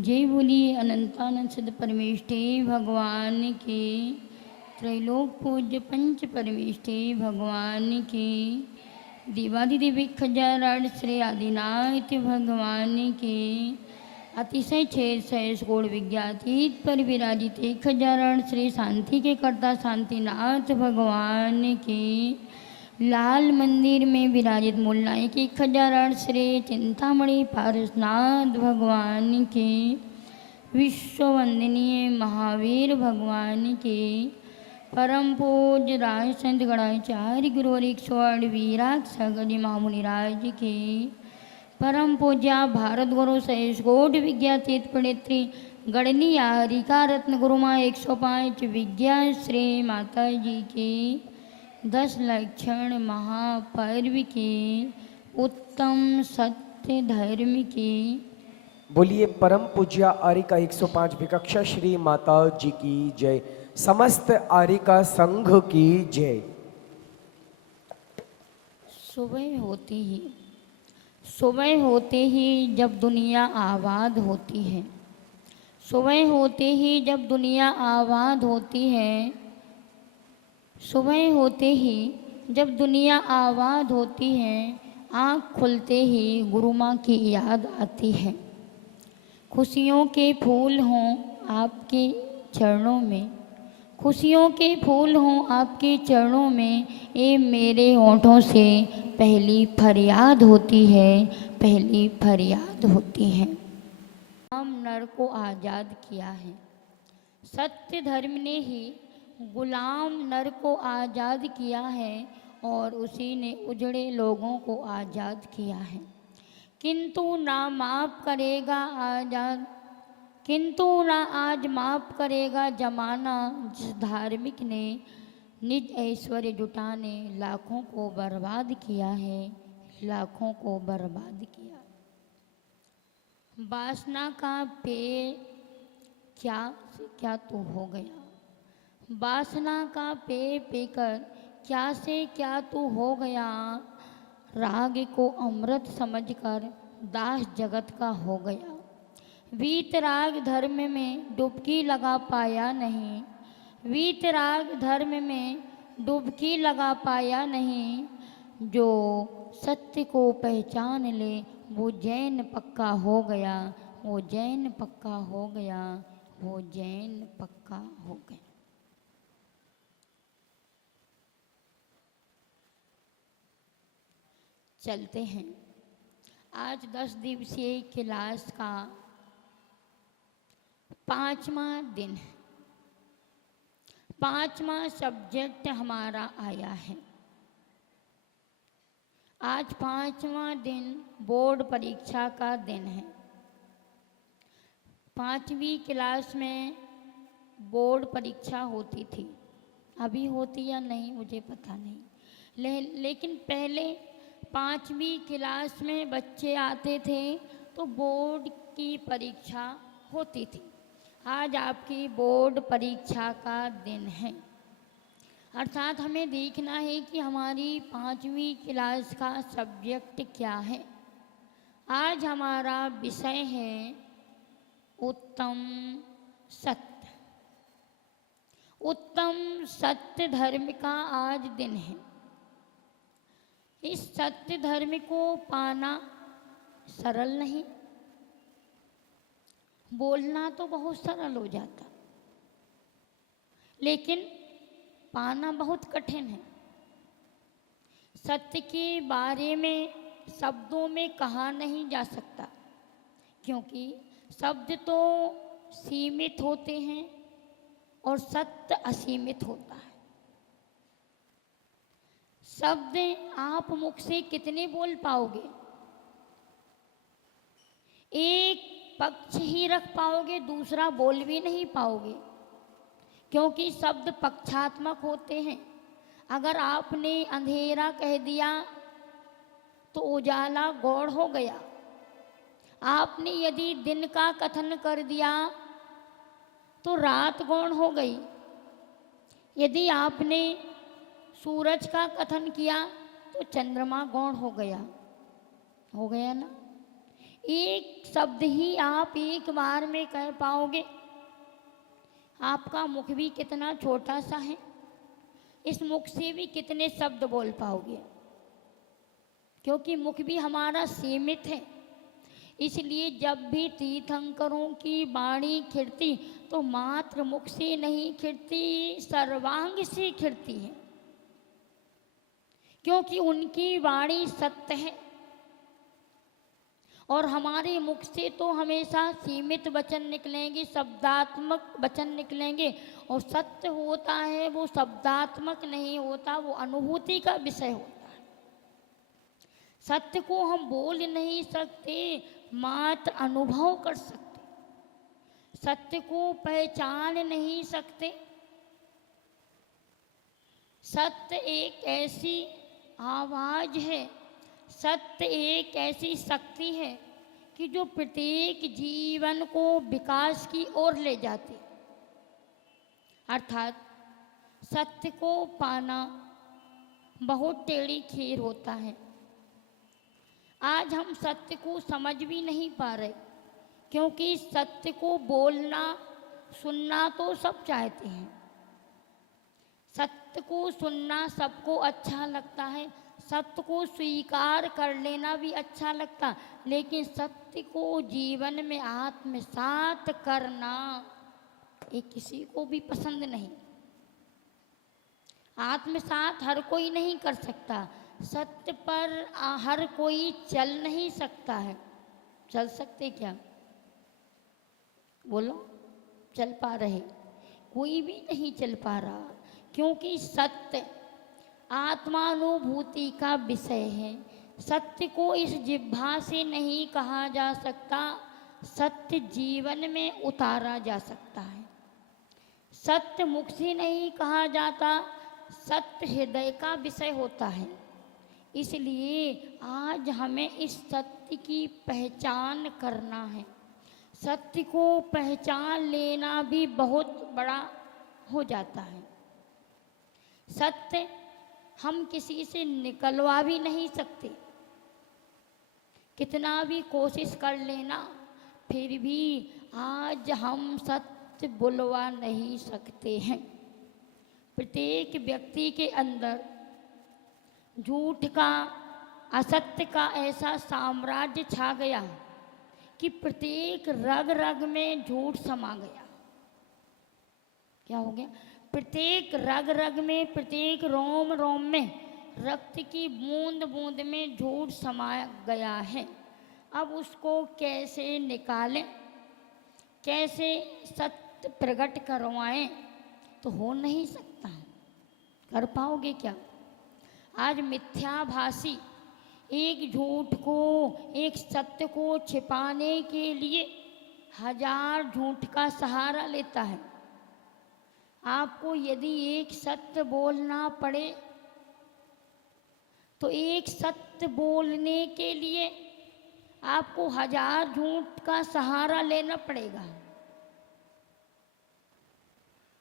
जय बोलिए अनंतानंद सिद्ध परमेष्ठे भगवान के। त्रैलोक पूज्य पंच परमेष्ठे भगवान के। देवादिदेव खजाराड श्री आदिनाथ भगवान के। अतिशय छेद सहस गोड़ विज्ञातीत पर विराजित 1000 श्री शांति के कर्ता शांतिनाथ भगवान के। लाल मंदिर में विराजित मूलनायक 1008 श्री चिंतामणि पारसनाथ भगवान के। विश्व वंदनीय महावीर भगवान के। परम पूज्य राज संत गणाचार्य गुरुवर 108 वीराग सगज महामुनिराज के। परम पूज्या भारत गुरु सहेश गोड विज्ञातीत प्रणेत्री गणनीय हरिका रत्न गुरुमा 105 विज्ञा श्री माता जी के। 10 लक्षण महापर्व के उत्तम सत्य धर्म के। बोलिए परम पूज्य आर्यिका 105 विकक्षा श्री माता जी की जय। समस्त आर्यिका संघ की जय। सुबह होते ही जब दुनिया आबाद होती है, सुबह होते ही जब दुनिया आबाद होती है, सुबह होते ही जब दुनिया आबाद होती है, आँख खुलते ही गुरु माँ की याद आती है। खुशियों के फूल हों आपके चरणों में, खुशियों के फूल हों आपके चरणों में, ये मेरे होठों से पहली फरियाद होती है, पहली फरियाद होती है। गुलाम नर को आज़ाद किया है, सत्य धर्म ने ही गुलाम नर को आज़ाद किया है और उसी ने उजड़े लोगों को आज़ाद किया है। किंतु ना माफ़ करेगा आज़ाद, किंतु ना आज माफ़ करेगा जमाना, जिस धार्मिक ने निज ऐश्वर्य जुटाने लाखों को बर्बाद किया है, लाखों को बर्बाद किया। वासना का पेय क्या से क्या तो हो गया, वासना का पेय पीकर क्या से क्या तो हो गया। राग को अमृत समझकर दास जगत का हो गया। वीतराग धर्म में डुबकी लगा पाया नहीं, वीतराग धर्म में डुबकी लगा पाया नहीं। जो सत्य को पहचान ले वो जैन पक्का हो गया, वो जैन पक्का हो गया, वो जैन पक्का हो गया। चलते हैं। आज 10 दिवसीय क्लास का 5वां दिन है। 5वां सब्जेक्ट हमारा आया है। आज 5वां दिन बोर्ड परीक्षा का दिन है। 5वीं क्लास में बोर्ड परीक्षा होती थी, अभी होती या नहीं मुझे पता नहीं, लेकिन पहले 5वीं क्लास में बच्चे आते थे तो बोर्ड की परीक्षा होती थी। आज आपकी बोर्ड परीक्षा का दिन है, अर्थात हमें देखना है कि हमारी 5वीं क्लास का सब्जेक्ट क्या है। आज हमारा विषय है उत्तम सत्य। उत्तम सत्य धर्म का आज दिन है। इस सत्य धर्म को पाना सरल नहीं, बोलना तो बहुत सरल हो जाता, लेकिन पाना बहुत कठिन है। सत्य के बारे में शब्दों में कहा नहीं जा सकता, क्योंकि शब्द तो सीमित होते हैं और सत्य असीमित होता है। शब्द आप मुख से कितने बोल पाओगे, एक पक्ष ही रख पाओगे, दूसरा बोल भी नहीं पाओगे, क्योंकि शब्द पक्षात्मक होते हैं। अगर आपने अंधेरा कह दिया तो उजाला गौड़ हो गया। आपने यदि दिन का कथन कर दिया तो रात गौण हो गई। यदि आपने सूरज का कथन किया तो चंद्रमा गौण हो गया ना। एक शब्द ही आप एक बार में कह पाओगे। आपका मुख भी कितना छोटा सा है, इस मुख से भी कितने शब्द बोल पाओगे, क्योंकि मुख भी हमारा सीमित है। इसलिए जब भी तीर्थंकरों की वाणी खिड़ती तो मात्र मुख से नहीं खिड़ती, सर्वांग से खिड़ती है, क्योंकि उनकी वाणी सत्य है। और हमारे मुख से तो हमेशा सीमित वचन निकलेंगे, शब्दात्मक वचन निकलेंगे, और सत्य होता है वो शब्दात्मक नहीं होता, वो अनुभूति का विषय होता है। सत्य को हम बोल नहीं सकते, मात्र अनुभव कर सकते। सत्य को पहचान नहीं सकते। सत्य एक ऐसी आवाज है, सत्य एक ऐसी शक्ति है कि जो प्रत्येक जीवन को विकास की ओर ले जाती। अर्थात सत्य को पाना बहुत टेढ़ी खीर होता है। आज हम सत्य को समझ भी नहीं पा रहे, क्योंकि सत्य को बोलना सुनना तो सब चाहते हैं। सत्य को सुनना सबको अच्छा लगता है, सत्य को स्वीकार कर लेना भी अच्छा लगता, लेकिन सत्य को जीवन में आत्मसात करना ये किसी को भी पसंद नहीं। आत्मसात हर कोई नहीं कर सकता, सत्य पर हर कोई चल नहीं सकता है। चल सकते क्या? बोलो, चल पा रहे? कोई भी नहीं चल पा रहा, क्योंकि सत्य आत्मानुभूति का विषय है। सत्य को इस जिह्वा से नहीं कहा जा सकता, सत्य जीवन में उतारा जा सकता है। सत्य मुख से नहीं कहा जाता, सत्य हृदय का विषय होता है। इसलिए आज हमें इस सत्य की पहचान करना है। सत्य को पहचान लेना भी बहुत बड़ा हो जाता है। सत्य हम किसी से निकलवा भी नहीं सकते, कितना भी कोशिश कर लेना, फिर भी आज हम सत्य बुलवा नहीं सकते हैं। प्रत्येक व्यक्ति के अंदर झूठ का, असत्य का ऐसा साम्राज्य छा गया कि प्रत्येक रग रग में झूठ समा गया। क्या हो गया? प्रत्येक रग रग में, प्रत्येक रोम रोम में, रक्त की बूंद बूंद में झूठ समा गया है। अब उसको कैसे निकालें, कैसे सत्य प्रकट करवाएं, तो हो नहीं सकता। कर पाओगे क्या? आज मिथ्याभाषी एक झूठ को, एक सत्य को छिपाने के लिए हजार झूठ का सहारा लेता है। आपको यदि एक सत्य बोलना पड़े तो एक सत्य बोलने के लिए आपको हजार झूठ का सहारा लेना पड़ेगा।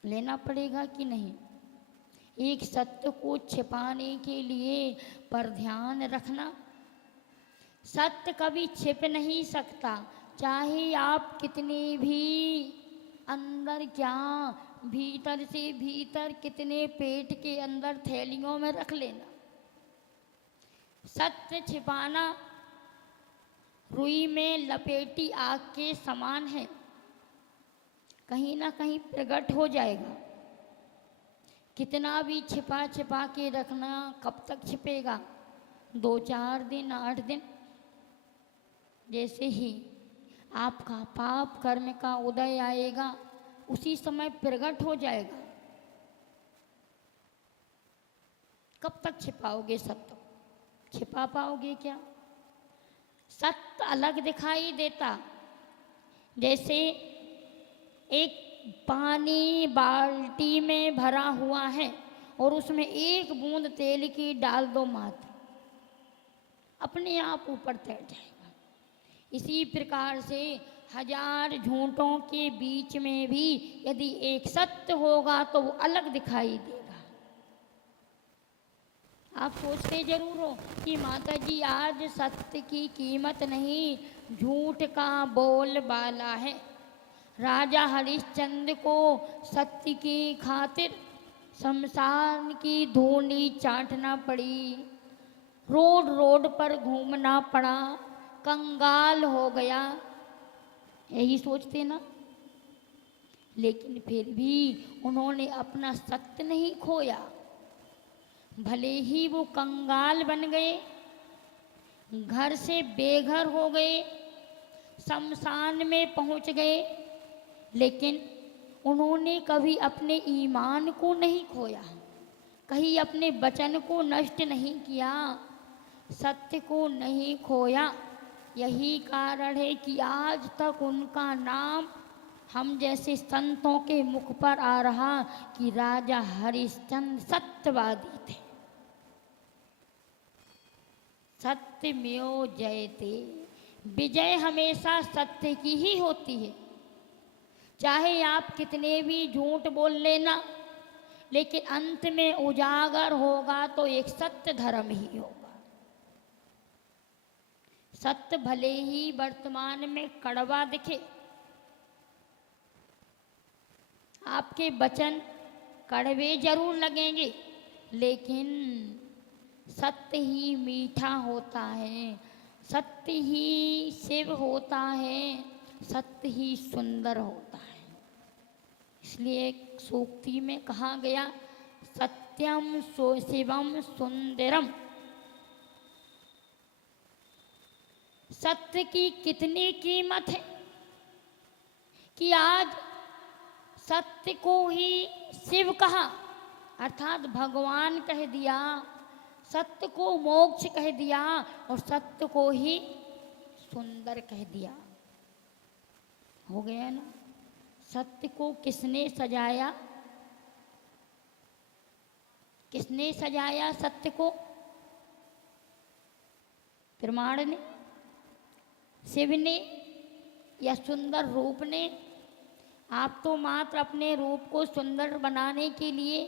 लेना पड़ेगा कि नहीं? एक सत्य को छिपाने के लिए पर ध्यान रखना, सत्य कभी छिप नहीं सकता, चाहे आप कितने भी अंदर, क्या भीतर से भीतर कितने पेट के अंदर थैलियों में रख लेना। सत्य छिपाना रुई में लपेटी आग के समान है, कहीं ना कहीं प्रकट हो जाएगा। कितना भी छिपा छिपा के रखना, कब तक छिपेगा? 2-4 दिन, 8 दिन। जैसे ही आपका पाप कर्म का उदय आएगा, उसी समय प्रकट हो जाएगा। कब तक छिपाओगे सत्य? छिपा पाओगे क्या? सत्य अलग दिखाई देता। जैसे एक पानी बाल्टी में भरा हुआ है और उसमें एक बूंद तेल की डाल दो मात्र, अपने आप ऊपर तैर जाएगा। इसी प्रकार से हजार झूठों के बीच में भी यदि एक सत्य होगा तो वो अलग दिखाई देगा। आप सोचते जरूर हो कि माता जी आज सत्य की कीमत नहीं, झूठ का बोलबाला है। राजा हरिश्चंद्र को सत्य की खातिर शमशान की धूली चाटना पड़ी, रोड रोड पर घूमना पड़ा, कंगाल हो गया। यही सोचते ना, लेकिन फिर भी उन्होंने अपना सत्य नहीं खोया। भले ही वो कंगाल बन गए, घर से बेघर हो गए, शमशान में पहुंच गए, लेकिन उन्होंने कभी अपने ईमान को नहीं खोया, कहीं अपने वचन को नष्ट नहीं किया, सत्य को नहीं खोया। यही कारण है कि आज तक उनका नाम हम जैसे संतों के मुख पर आ रहा कि राजा हरिश्चंद्र सत्यवादी थे। सत्यमेव जयते, विजय हमेशा सत्य की ही होती है। चाहे आप कितने भी झूठ बोल लेना, लेकिन अंत में उजागर होगा तो एक सत्य धर्म ही होगा। सत्य भले ही वर्तमान में कड़वा दिखे, आपके वचन कड़वे जरूर लगेंगे, लेकिन सत्य ही मीठा होता है, सत्य ही शिव होता है, सत्य ही सुंदर होता है। इसलिए एक सूक्ति में कहा गया, सत्यम शिवम सुंदरम। सत्य की कितनी कीमत है कि आज सत्य को ही शिव कहा, अर्थात भगवान कह दिया, सत्य को मोक्ष कह दिया और सत्य को ही सुंदर कह दिया। हो गया ना। सत्य को किसने सजाया? किसने सजाया सत्य को? प्रमाण ने, शिव ने या सुंदर रूप ने? आप तो मात्र अपने रूप को सुंदर बनाने के लिए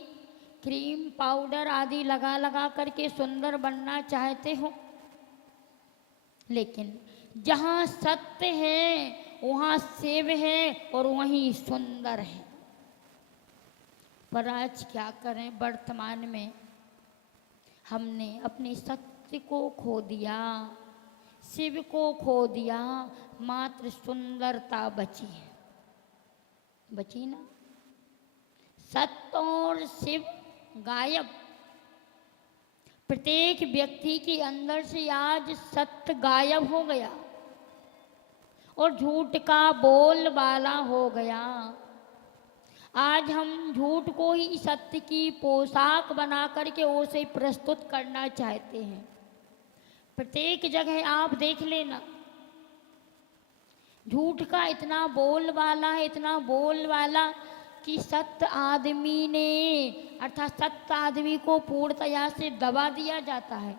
क्रीम पाउडर आदि लगा लगा करके सुंदर बनना चाहते हो, लेकिन जहाँ सत्य है वहाँ शिव है और वहीं सुंदर है। पर आज क्या करें, वर्तमान में हमने अपने सत्य को खो दिया, शिव को खो दिया, मात्र सुंदरता बची है। बची ना। सत्य और शिव गायब। प्रत्येक व्यक्ति के अंदर से आज सत्य गायब हो गया और झूठ का बोलबाला हो गया। आज हम झूठ को ही सत्य की पोशाक बना करके उसे प्रस्तुत करना चाहते हैं। प्रत्येक जगह आप देख लेना, झूठ का इतना बोलबाला है, इतना बोलबाला कि सत्य आदमी ने, अर्थात सत्य आदमी को पूर्णतया से दबा दिया जाता है।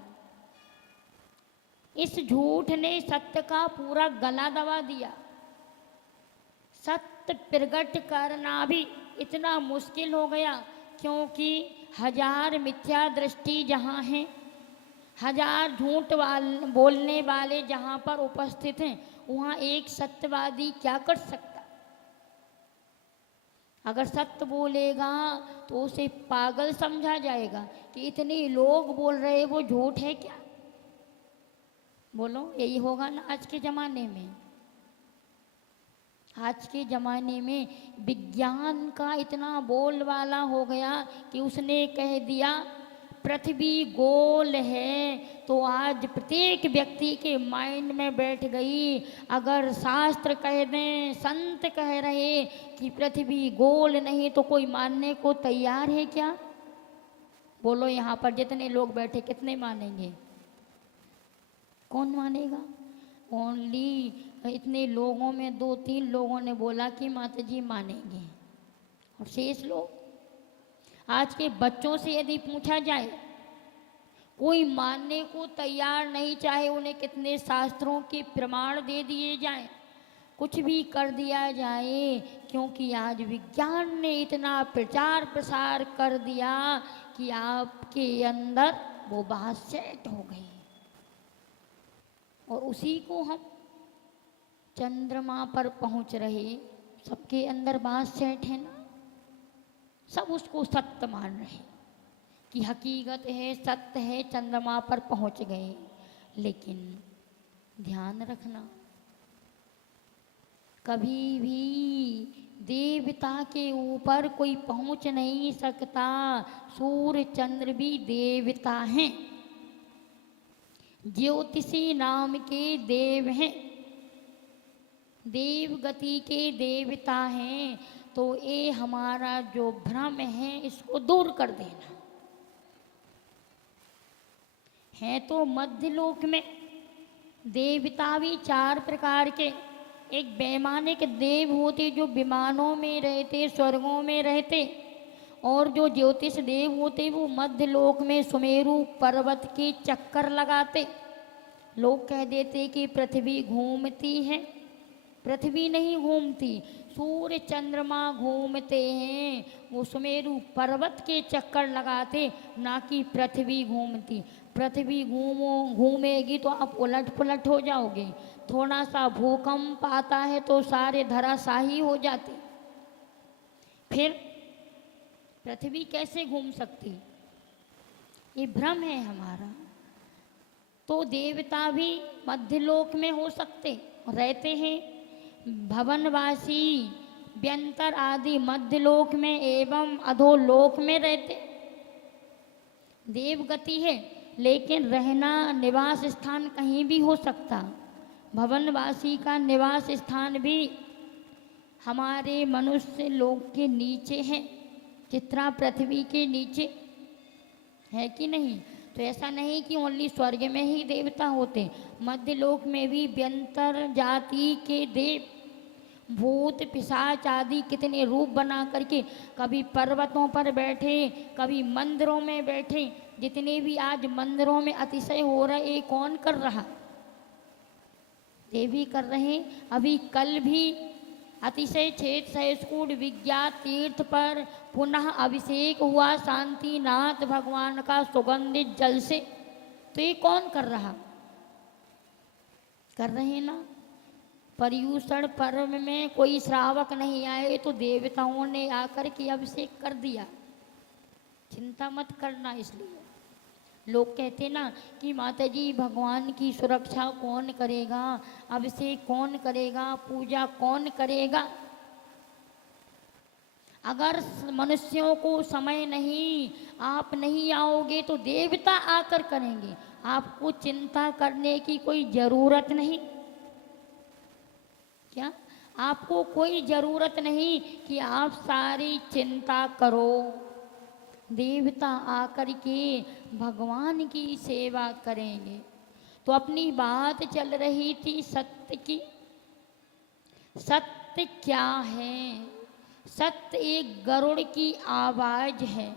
इस झूठ ने सत्य का पूरा गला दबा दिया। सत्य प्रकट करना भी इतना मुश्किल हो गया, क्योंकि 1000 मिथ्या दृष्टि जहाँ हैं, 1000 झूठ बोलने वाले जहाँ पर उपस्थित हैं, वहाँ एक सत्यवादी क्या कर सकता? अगर सत्य बोलेगा तो उसे पागल समझा जाएगा कि इतने लोग बोल रहे, वो झूठ है क्या? बोलो, यही होगा ना आज के ज़माने में। आज के ज़माने में विज्ञान का इतना बोलबाला हो गया कि उसने कह दिया पृथ्वी गोल है, तो आज प्रत्येक व्यक्ति के माइंड में बैठ गई। अगर शास्त्र कह दें, संत कह रहे कि पृथ्वी गोल नहीं, तो कोई मानने को तैयार है क्या? बोलो, यहाँ पर जितने लोग बैठे कितने मानेंगे? कौन मानेगा? ओनली इतने लोगों में 2-3 लोगों ने बोला कि माता जी मानेंगे, और शेष लोग। आज के बच्चों से यदि पूछा जाए, कोई मानने को तैयार नहीं, चाहे उन्हें कितने शास्त्रों के प्रमाण दे दिए जाएं, कुछ भी कर दिया जाए, क्योंकि आज विज्ञान ने इतना प्रचार प्रसार कर दिया कि आपके अंदर वो बात सेट हो गई और उसी को हम चंद्रमा पर पहुंच रहे, सबके अंदर बात सेट है ना, सब उसको सत्य मान रहे कि हकीकत है, सत्य है, चंद्रमा पर पहुंच गए। लेकिन ध्यान रखना, कभी भी देवता के ऊपर कोई पहुंच नहीं सकता। सूर्य चंद्र भी देवता हैं, ज्योतिषी नाम के देव हैं, देव गति के देवता हैं। तो ये हमारा जो भ्रम है इसको दूर कर देना है। तो मध्यलोक में देवता भी चार प्रकार के, एक वैमानिक देव होते जो विमानों में रहते, स्वर्गों में रहते, और जो ज्योतिष देव होते वो मध्यलोक में सुमेरु पर्वत के चक्कर लगाते। लोग कह देते कि पृथ्वी घूमती है, पृथ्वी नहीं घूमती, सूर्य चंद्रमा घूमते हैं। वो सुमेरु पर्वत के चक्कर लगाते, ना कि पृथ्वी घूमती। पृथ्वी घूमेगी तो आप उलट पुलट हो जाओगे, थोड़ा सा भूकंप आता है तो सारे धराशाही हो जाते। फिर पृथ्वी कैसे घूम सकती? ये भ्रम है हमारा। तो देवता भी मध्यलोक में हो सकते, रहते हैं। भवनवासी व्यंतर आदि मध्यलोक में एवं अधोलोक में रहते। देवगति है लेकिन रहना निवास स्थान कहीं भी हो सकता। भवनवासी का निवास स्थान भी हमारे मनुष्य लोक के नीचे है, चित्रा पृथ्वी के नीचे है कि नहीं? तो ऐसा नहीं कि ओनली स्वर्ग में ही देवता होते, मध्यलोक में भी व्यंतर जाति के देव, भूत पिशाच आदि कितने रूप बना करके कभी पर्वतों पर बैठे, कभी मंदिरों में बैठे। जितने भी आज मंदिरों में अतिशय हो रहा है, ये कौन कर रहा? देवी कर रहे। अभी कल भी अतिशय छेद सहस्कूट विज्ञात तीर्थ पर पुनः अभिषेक हुआ शांतिनाथ भगवान का सुगंधित जल से। तो ये कौन कर रहा? कर रहे ना। पर्यूषण पर्व में कोई श्रावक नहीं आए तो देवताओं ने आकर के अभिषेक कर दिया। चिंता मत करना। इसलिए लोग कहते ना कि माताजी भगवान की सुरक्षा कौन करेगा, अभिषेक कौन करेगा, पूजा कौन करेगा? अगर मनुष्यों को समय नहीं, आप नहीं आओगे तो देवता आकर करेंगे। आपको चिंता करने की कोई ज़रूरत नहीं। क्या आपको कोई ज़रूरत नहीं कि आप सारी चिंता करो। देवता आकर के भगवान की सेवा करेंगे। तो अपनी बात चल रही थी सत्य की। सत्य क्या है? सत्य एक गरुड़ की आवाज़ है।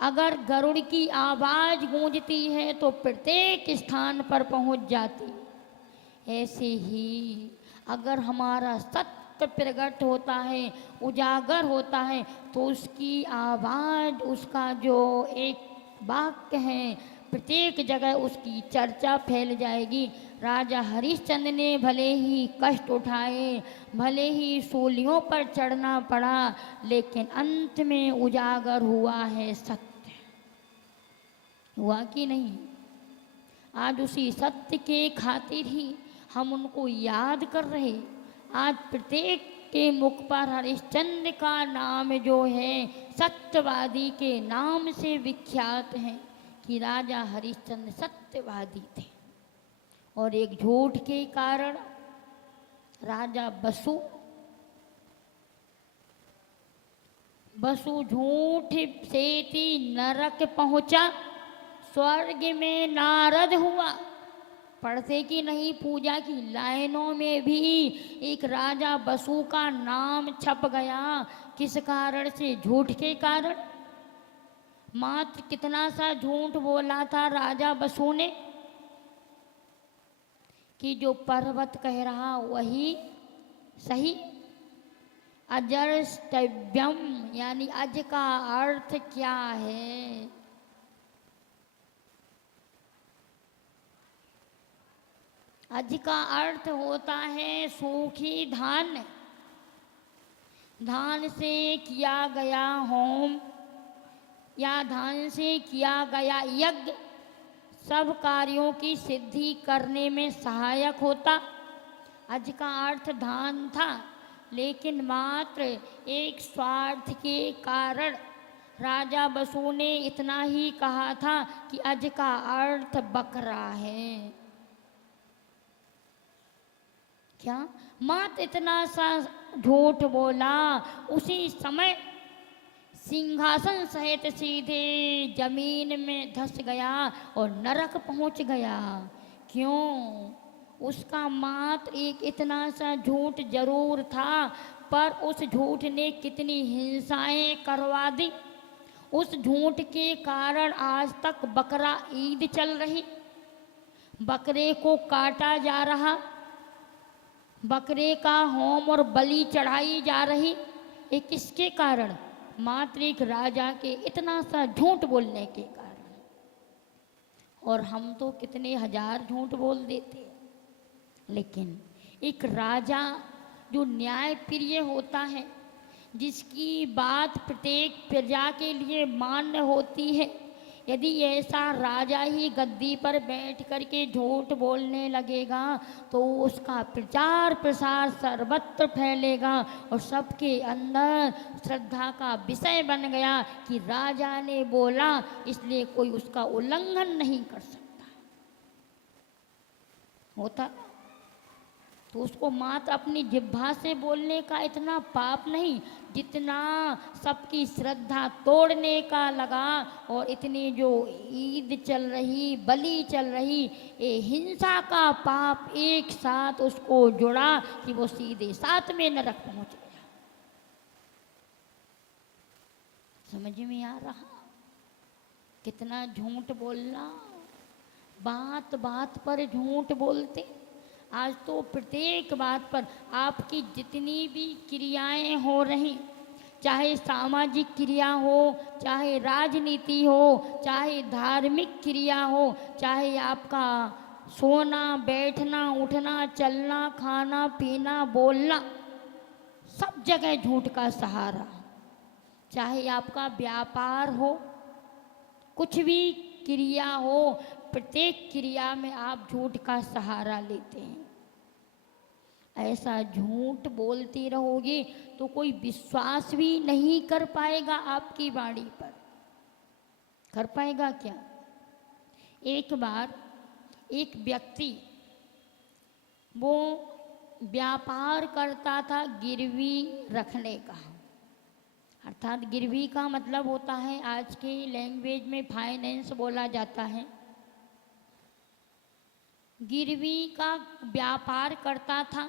अगर गरुड़ की आवाज़ गूंजती है तो प्रत्येक स्थान पर पहुंच जाती। ऐसे ही अगर हमारा सत्य प्रकट होता है, उजागर होता है, तो उसकी आवाज़, उसका जो एक वाक्य है, प्रत्येक जगह उसकी चर्चा फैल जाएगी। राजा हरिश्चंद्र ने भले ही कष्ट उठाए, भले ही सूलियों पर चढ़ना पड़ा, लेकिन अंत में उजागर हुआ है सत्य। हुआ कि नहीं? आज उसी सत्य के खातिर ही हम उनको याद कर रहे। आज प्रत्येक के मुख पर हरिश्चंद्र का नाम जो है सत्यवादी के नाम से विख्यात है कि राजा हरिश्चंद्र सत्यवादी थे। और एक झूठ के कारण राजा बसु झूठ से नरक पहुंचा, स्वर्ग में नारद हुआ। पढ़ते कि नहीं पूजा की लाइनों में भी एक राजा बसु का नाम छप गया। किस कारण से? झूठ के कारण। मात्र कितना सा झूठ बोला था राजा बसु ने कि जो पर्वत कह रहा वही सही। अजरस्तव्यम यानी अज का अर्थ क्या है? अज का अर्थ होता है सूखी धान। धान से किया गया होम या धान से किया गया यज्ञ सब कार्यों की सिद्धि करने में सहायक होता। अज का अर्थ धान था, लेकिन मात्र एक स्वार्थ के कारण राजा बसु ने इतना ही कहा था कि अज का अर्थ बकरा है। क्या मात्र इतना सा झूठ बोला, उसी समय सिंहासन सहित सीधे जमीन में धंस गया और नरक पहुंच गया। क्यों? उसका मात्र एक इतना सा झूठ जरूर था, पर उस झूठ ने कितनी हिंसाएं करवा दी। उस झूठ के कारण आज तक बकरा ईद चल रही, बकरे को काटा जा रहा, बकरे का होम और बलि चढ़ाई जा रही। ये किसके कारण? मात्र एक राजा के इतना सा झूठ बोलने के कारण। और हम तो कितने हजार झूठ बोल देते हैं। लेकिन एक राजा जो न्यायप्रिय होता है, जिसकी बात प्रत्येक प्रजा के लिए मान्य होती है, यदि ऐसा राजा ही गद्दी पर बैठ कर के झूठ बोलने लगेगा तो उसका प्रचार प्रसार सर्वत्र फैलेगा और सबके अंदर श्रद्धा का विषय बन गया कि राजा ने बोला, इसलिए कोई उसका उल्लंघन नहीं कर सकता। होता तो उसको मात्र अपनी जिह्वा से बोलने का इतना पाप नहीं, जितना सबकी श्रद्धा तोड़ने का लगा। और इतनी जो ईद चल रही, बलि चल रही, ये हिंसा का पाप एक साथ उसको जुड़ा कि वो सीधे साथ में नरक पहुंच गया। समझ में आ रहा कितना झूठ बोलना? बात बात पर झूठ बोलते। आज तो प्रत्येक बात पर आपकी जितनी भी क्रियाएं हो रही, चाहे सामाजिक क्रिया हो, चाहे राजनीति हो, चाहे धार्मिक क्रिया हो, चाहे आपका सोना बैठना उठना चलना खाना पीना बोलना, सब जगह झूठ का सहारा। चाहे आपका व्यापार हो, कुछ भी क्रिया हो, प्रत्येक क्रिया में आप झूठ का सहारा लेते हैं। ऐसा झूठ बोलती रहोगे तो कोई विश्वास भी नहीं कर पाएगा आपकी वाणी पर। कर पाएगा क्या? एक बार एक व्यक्ति वो व्यापार करता था गिरवी रखने का। अर्थात गिरवी का मतलब होता है, आज के लैंग्वेज में फाइनेंस बोला जाता है। गिरवी का व्यापार करता था,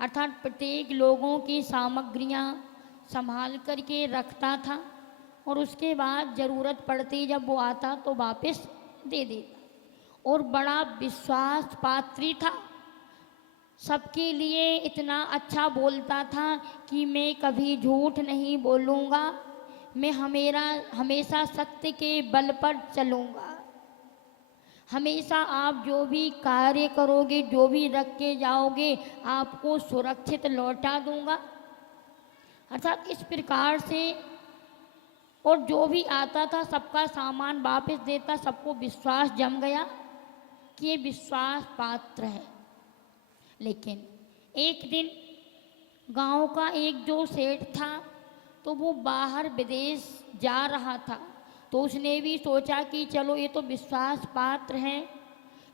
अर्थात प्रत्येक लोगों की सामग्रियां संभाल करके रखता था और उसके बाद ज़रूरत पड़ती जब वो आता तो वापस दे देता। और बड़ा विश्वास पात्री था, सबके लिए इतना अच्छा बोलता था कि मैं कभी झूठ नहीं बोलूँगा, मैं हमेशा सत्य के बल पर चलूँगा, हमेशा आप जो भी कार्य करोगे, जो भी रख के जाओगे, आपको सुरक्षित लौटा दूंगा। अर्थात इस प्रकार से, और जो भी आता था सबका सामान वापस देता। सबको विश्वास जम गया कि ये विश्वास पात्र है। लेकिन एक दिन गांव का एक जो सेठ था, तो वो बाहर विदेश जा रहा था, तो उसने भी सोचा कि चलो ये तो विश्वास पात्र है,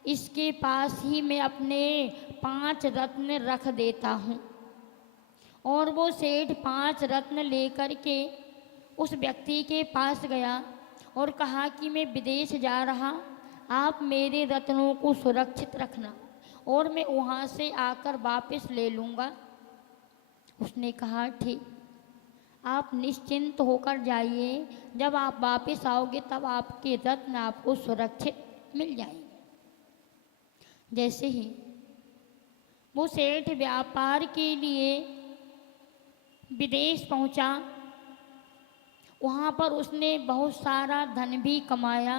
इसके पास ही मैं अपने 5 रत्न रख देता हूँ। और वो सेठ 5 रत्न लेकर के उस व्यक्ति के पास गया और कहा कि मैं विदेश जा रहा, आप मेरे रत्नों को सुरक्षित रखना और मैं वहाँ से आकर वापस ले लूँगा। उसने कहा ठीक, आप निश्चिंत होकर जाइए, जब आप वापस आओगे तब आपके रत्न आपको सुरक्षित मिल जाएंगे। जैसे ही वो सेठ व्यापार के लिए विदेश पहुंचा, वहाँ पर उसने बहुत सारा धन भी कमाया,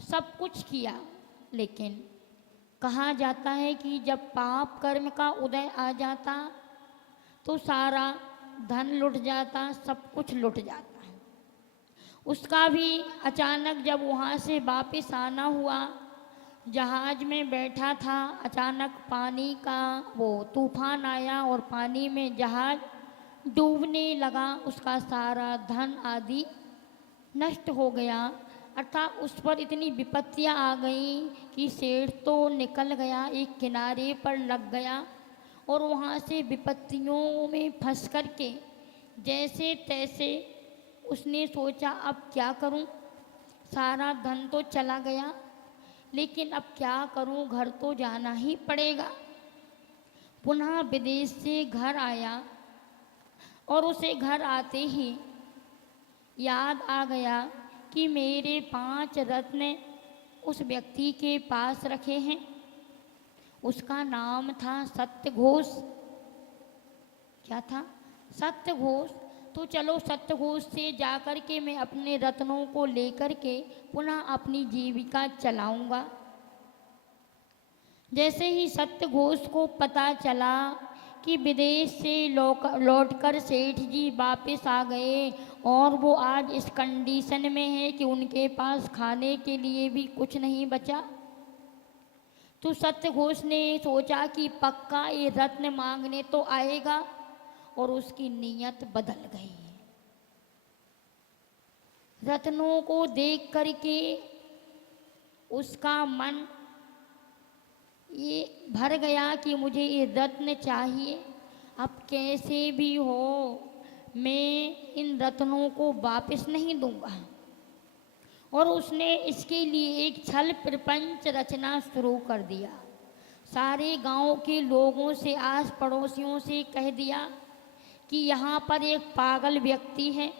सब कुछ किया, लेकिन कहा जाता है कि जब पाप कर्म का उदय आ जाता तो सारा धन लुट जाता, सब कुछ लुट जाता। उसका भी अचानक जब वहाँ से वापस आना हुआ, जहाज में बैठा था, अचानक पानी का वो तूफान आया और पानी में जहाज डूबने लगा। उसका सारा धन आदि नष्ट हो गया, अर्थात उस पर इतनी विपत्तियां आ गई कि सेठ तो निकल गया, एक किनारे पर लग गया और वहाँ से विपत्तियों में फंस कर के जैसे तैसे उसने सोचा अब क्या करूं, सारा धन तो चला गया, लेकिन अब क्या करूं, घर तो जाना ही पड़ेगा। पुनः विदेश से घर आया और उसे घर आते ही याद आ गया कि मेरे 5 रत्न उस व्यक्ति के पास रखे हैं। उसका नाम था सत्यघोष। क्या था? सत्यघोष। तो चलो सत्यघोष से जाकर के मैं अपने रत्नों को लेकर के पुनः अपनी जीविका चलाऊंगा। जैसे ही सत्यघोष को पता चला कि विदेश से लौटकर सेठ जी वापस आ गए और वो आज इस कंडीशन में है कि उनके पास खाने के लिए भी कुछ नहीं बचा, तो सत्यघोष ने सोचा कि पक्का ये रत्न मांगने तो आएगा, और उसकी नीयत बदल गई। रत्नों को देख करके उसका मन ये भर गया कि मुझे ये रत्न चाहिए, अब कैसे भी हो मैं इन रत्नों को वापस नहीं दूंगा। और उसने इसके लिए एक छल प्रपंच रचना शुरू कर दिया। सारे गांव के लोगों से, आस पड़ोसियों से कह दिया कि यहाँ पर एक पागल व्यक्ति है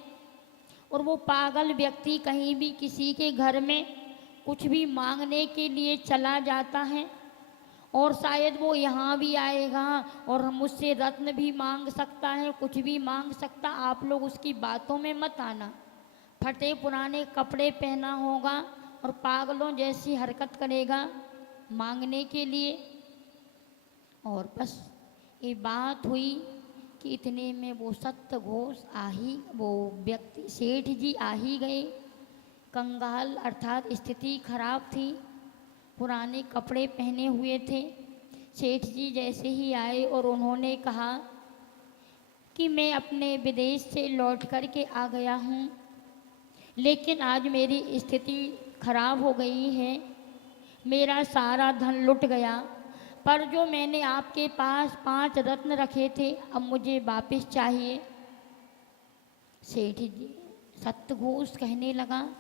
और वो पागल व्यक्ति कहीं भी किसी के घर में कुछ भी मांगने के लिए चला जाता है और शायद वो यहाँ भी आएगा और मुझसे रत्न भी मांग सकता है, कुछ भी मांग सकता। आप लोग उसकी बातों में मत आना। फटे पुराने कपड़े पहना होगा और पागलों जैसी हरकत करेगा मांगने के लिए। और बस ये बात हुई कि इतने में वो सत्यघोष वो व्यक्ति सेठ जी आ ही गए। कंगाल अर्थात स्थिति खराब थी, पुराने कपड़े पहने हुए थे। सेठ जी जैसे ही आए और उन्होंने कहा कि मैं अपने विदेश से लौट कर के आ गया हूँ, लेकिन आज मेरी स्थिति खराब हो गई है, मेरा सारा धन लुट गया, पर जो मैंने आपके पास 5 रत्न रखे थे अब मुझे वापस चाहिए। सेठ जी सत्यघोष कहने लगा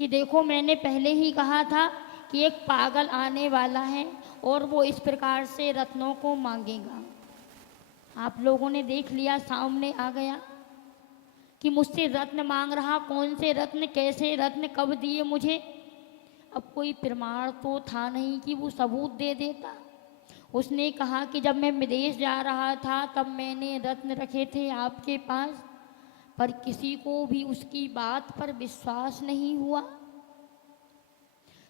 कि देखो मैंने पहले ही कहा था कि एक पागल आने वाला है और वो इस प्रकार से रत्नों को मांगेगा। आप लोगों ने देख लिया, सामने आ गया कि मुझसे रत्न मांग रहा। कौन से रत्न, कैसे रत्न, कब दिए मुझे? अब कोई प्रमाण तो था नहीं कि वो सबूत दे देता। उसने कहा कि जब मैं विदेश जा रहा था तब मैंने रत्न रखे थे आपके पास, पर किसी को भी उसकी बात पर विश्वास नहीं हुआ।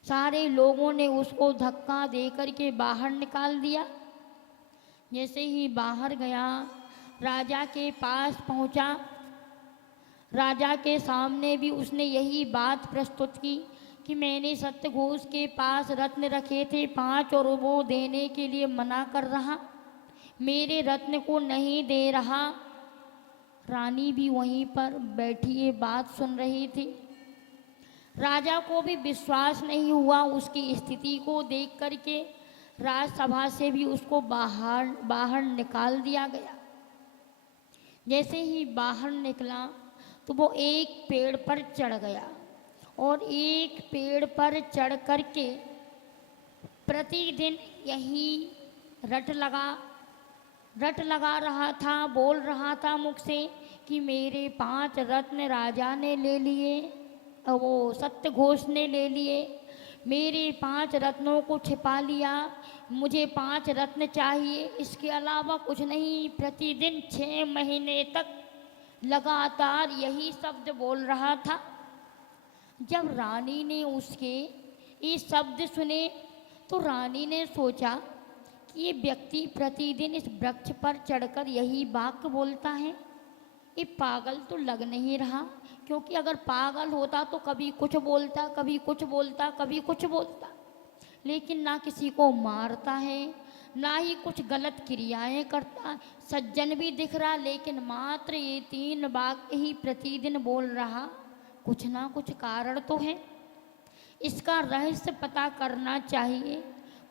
सारे लोगों ने उसको धक्का दे कर के बाहर निकाल दिया। जैसे ही बाहर गया, राजा के पास पहुंचा। राजा के सामने भी उसने यही बात प्रस्तुत की कि मैंने सत्यघोष के पास रत्न रखे थे 5 और वो देने के लिए मना कर रहा, मेरे रत्न को नहीं दे रहा। रानी भी वहीं पर बैठी ये बात सुन रही थी। राजा को भी विश्वास नहीं हुआ उसकी स्थिति को देख करके। राजसभा से भी उसको बाहर निकाल दिया गया। जैसे ही बाहर निकला तो वो एक पेड़ पर चढ़ गया और एक पेड़ पर चढ़ करके प्रतिदिन यही रट लगा रहा था, बोल रहा था मुख से कि मेरे 5 रत्न राजा ने ले लिए, वो सत्यघोष ने ले लिए, मेरे 5 रत्नों को छिपा लिया, मुझे 5 रत्न चाहिए, इसके अलावा कुछ नहीं। प्रतिदिन 6 महीने तक लगातार यही शब्द बोल रहा था। जब रानी ने उसके ये शब्द सुने तो रानी ने सोचा कि ये व्यक्ति प्रतिदिन इस वृक्ष पर चढ़कर यही वाक्य बोलता है, ये पागल तो लग नहीं रहा, क्योंकि अगर पागल होता तो कभी कुछ बोलता, कभी कुछ बोलता, कभी कुछ बोलता, लेकिन ना किसी को मारता है, ना ही कुछ गलत क्रियाएं करता। सज्जन भी दिख रहा, लेकिन मात्र ये 3 वाक्य ही प्रतिदिन बोल रहा। कुछ ना कुछ कारण तो है, इसका रहस्य पता करना चाहिए,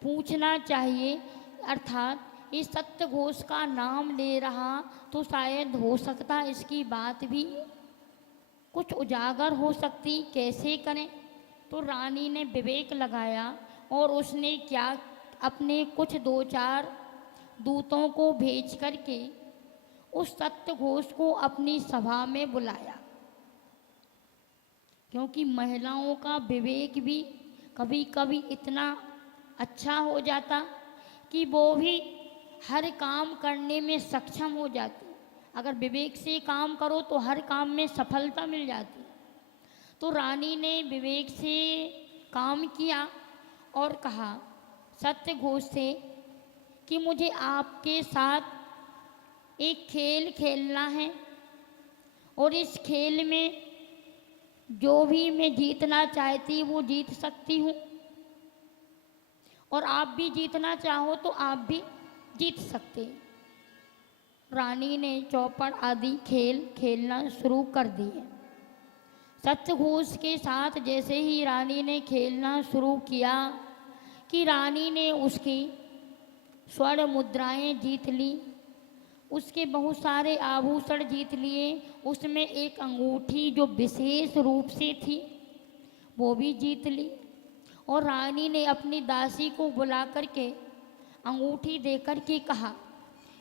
पूछना चाहिए। अर्थात ये सत्य घोष का नाम ले रहा तो शायद हो सकता इसकी बात भी कुछ उजागर हो सकती, कैसे करें। तो रानी ने विवेक लगाया और उसने क्या, अपने कुछ 2-4 दूतों को भेज करके उस सत्य घोष को अपनी सभा में बुलाया, क्योंकि महिलाओं का विवेक भी कभी कभी इतना अच्छा हो जाता कि वो भी हर काम करने में सक्षम हो जाती। अगर विवेक से काम करो तो हर काम में सफलता मिल जाती। तो रानी ने विवेक से काम किया और कहा सत्य घोष से कि मुझे आपके साथ एक खेल खेलना है, और इस खेल में जो भी मैं जीतना चाहती वो जीत सकती हूँ, और आप भी जीतना चाहो तो आप भी जीत सकते। रानी ने चौपड़ आदि खेल खेलना शुरू कर दिए। सत्यघोष के साथ जैसे ही रानी ने खेलना शुरू किया कि रानी ने उसकी स्वर्ण मुद्राएं जीत ली, उसके बहुत सारे आभूषण जीत लिए, उसमें एक अंगूठी जो विशेष रूप से थी वो भी जीत ली। और रानी ने अपनी दासी को बुला कर के अंगूठी देकर के कहा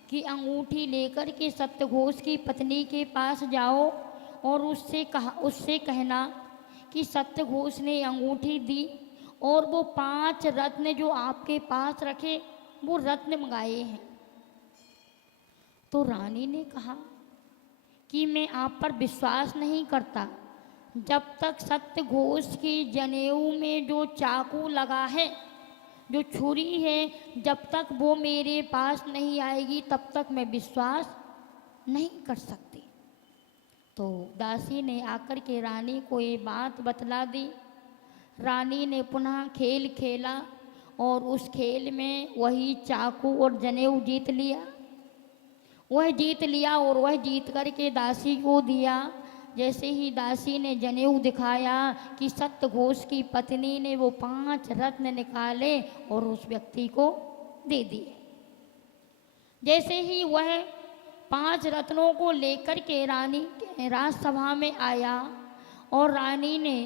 कि अंगूठी लेकर के सत्यघोष की पत्नी के पास जाओ और उससे कहना कि सत्यघोष ने अंगूठी दी और वो 5 रत्न जो आपके पास रखे वो रत्न मंगाए हैं। तो रानी ने कहा कि मैं आप पर विश्वास नहीं करता जब तक सत्यघोष की जनेऊ में जो चाकू लगा है, जो छुरी है, जब तक वो मेरे पास नहीं आएगी तब तक मैं विश्वास नहीं कर सकती। तो दासी ने आकर के रानी को ये बात बतला दी। रानी ने पुनः खेल खेला और उस खेल में वही चाकू और जनेऊ जीत लिया। वह जीत लिया और वह जीत कर के दासी को दिया। जैसे ही दासी ने जनेऊ दिखाया कि सत्यघोष की पत्नी ने वो 5 रत्न निकाले और उस व्यक्ति को दे दिए। जैसे ही वह 5 रत्नों को लेकर के रानी के राजसभा में आया और रानी ने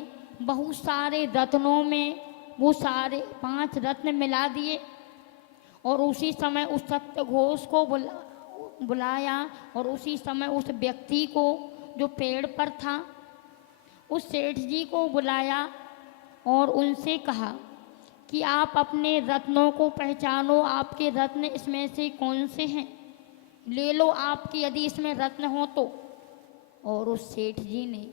बहुत सारे रत्नों में वो सारे 5 रत्न मिला दिए और उसी समय उस सत्यघोष को बुलाया और उसी समय उस व्यक्ति को जो पेड़ पर था उस सेठ जी को बुलाया और उनसे कहा कि आप अपने रत्नों को पहचानो, आपके रत्न इसमें से कौन से हैं, ले लो आपकी यदि इसमें रत्न हो तो। और उस सेठ जी ने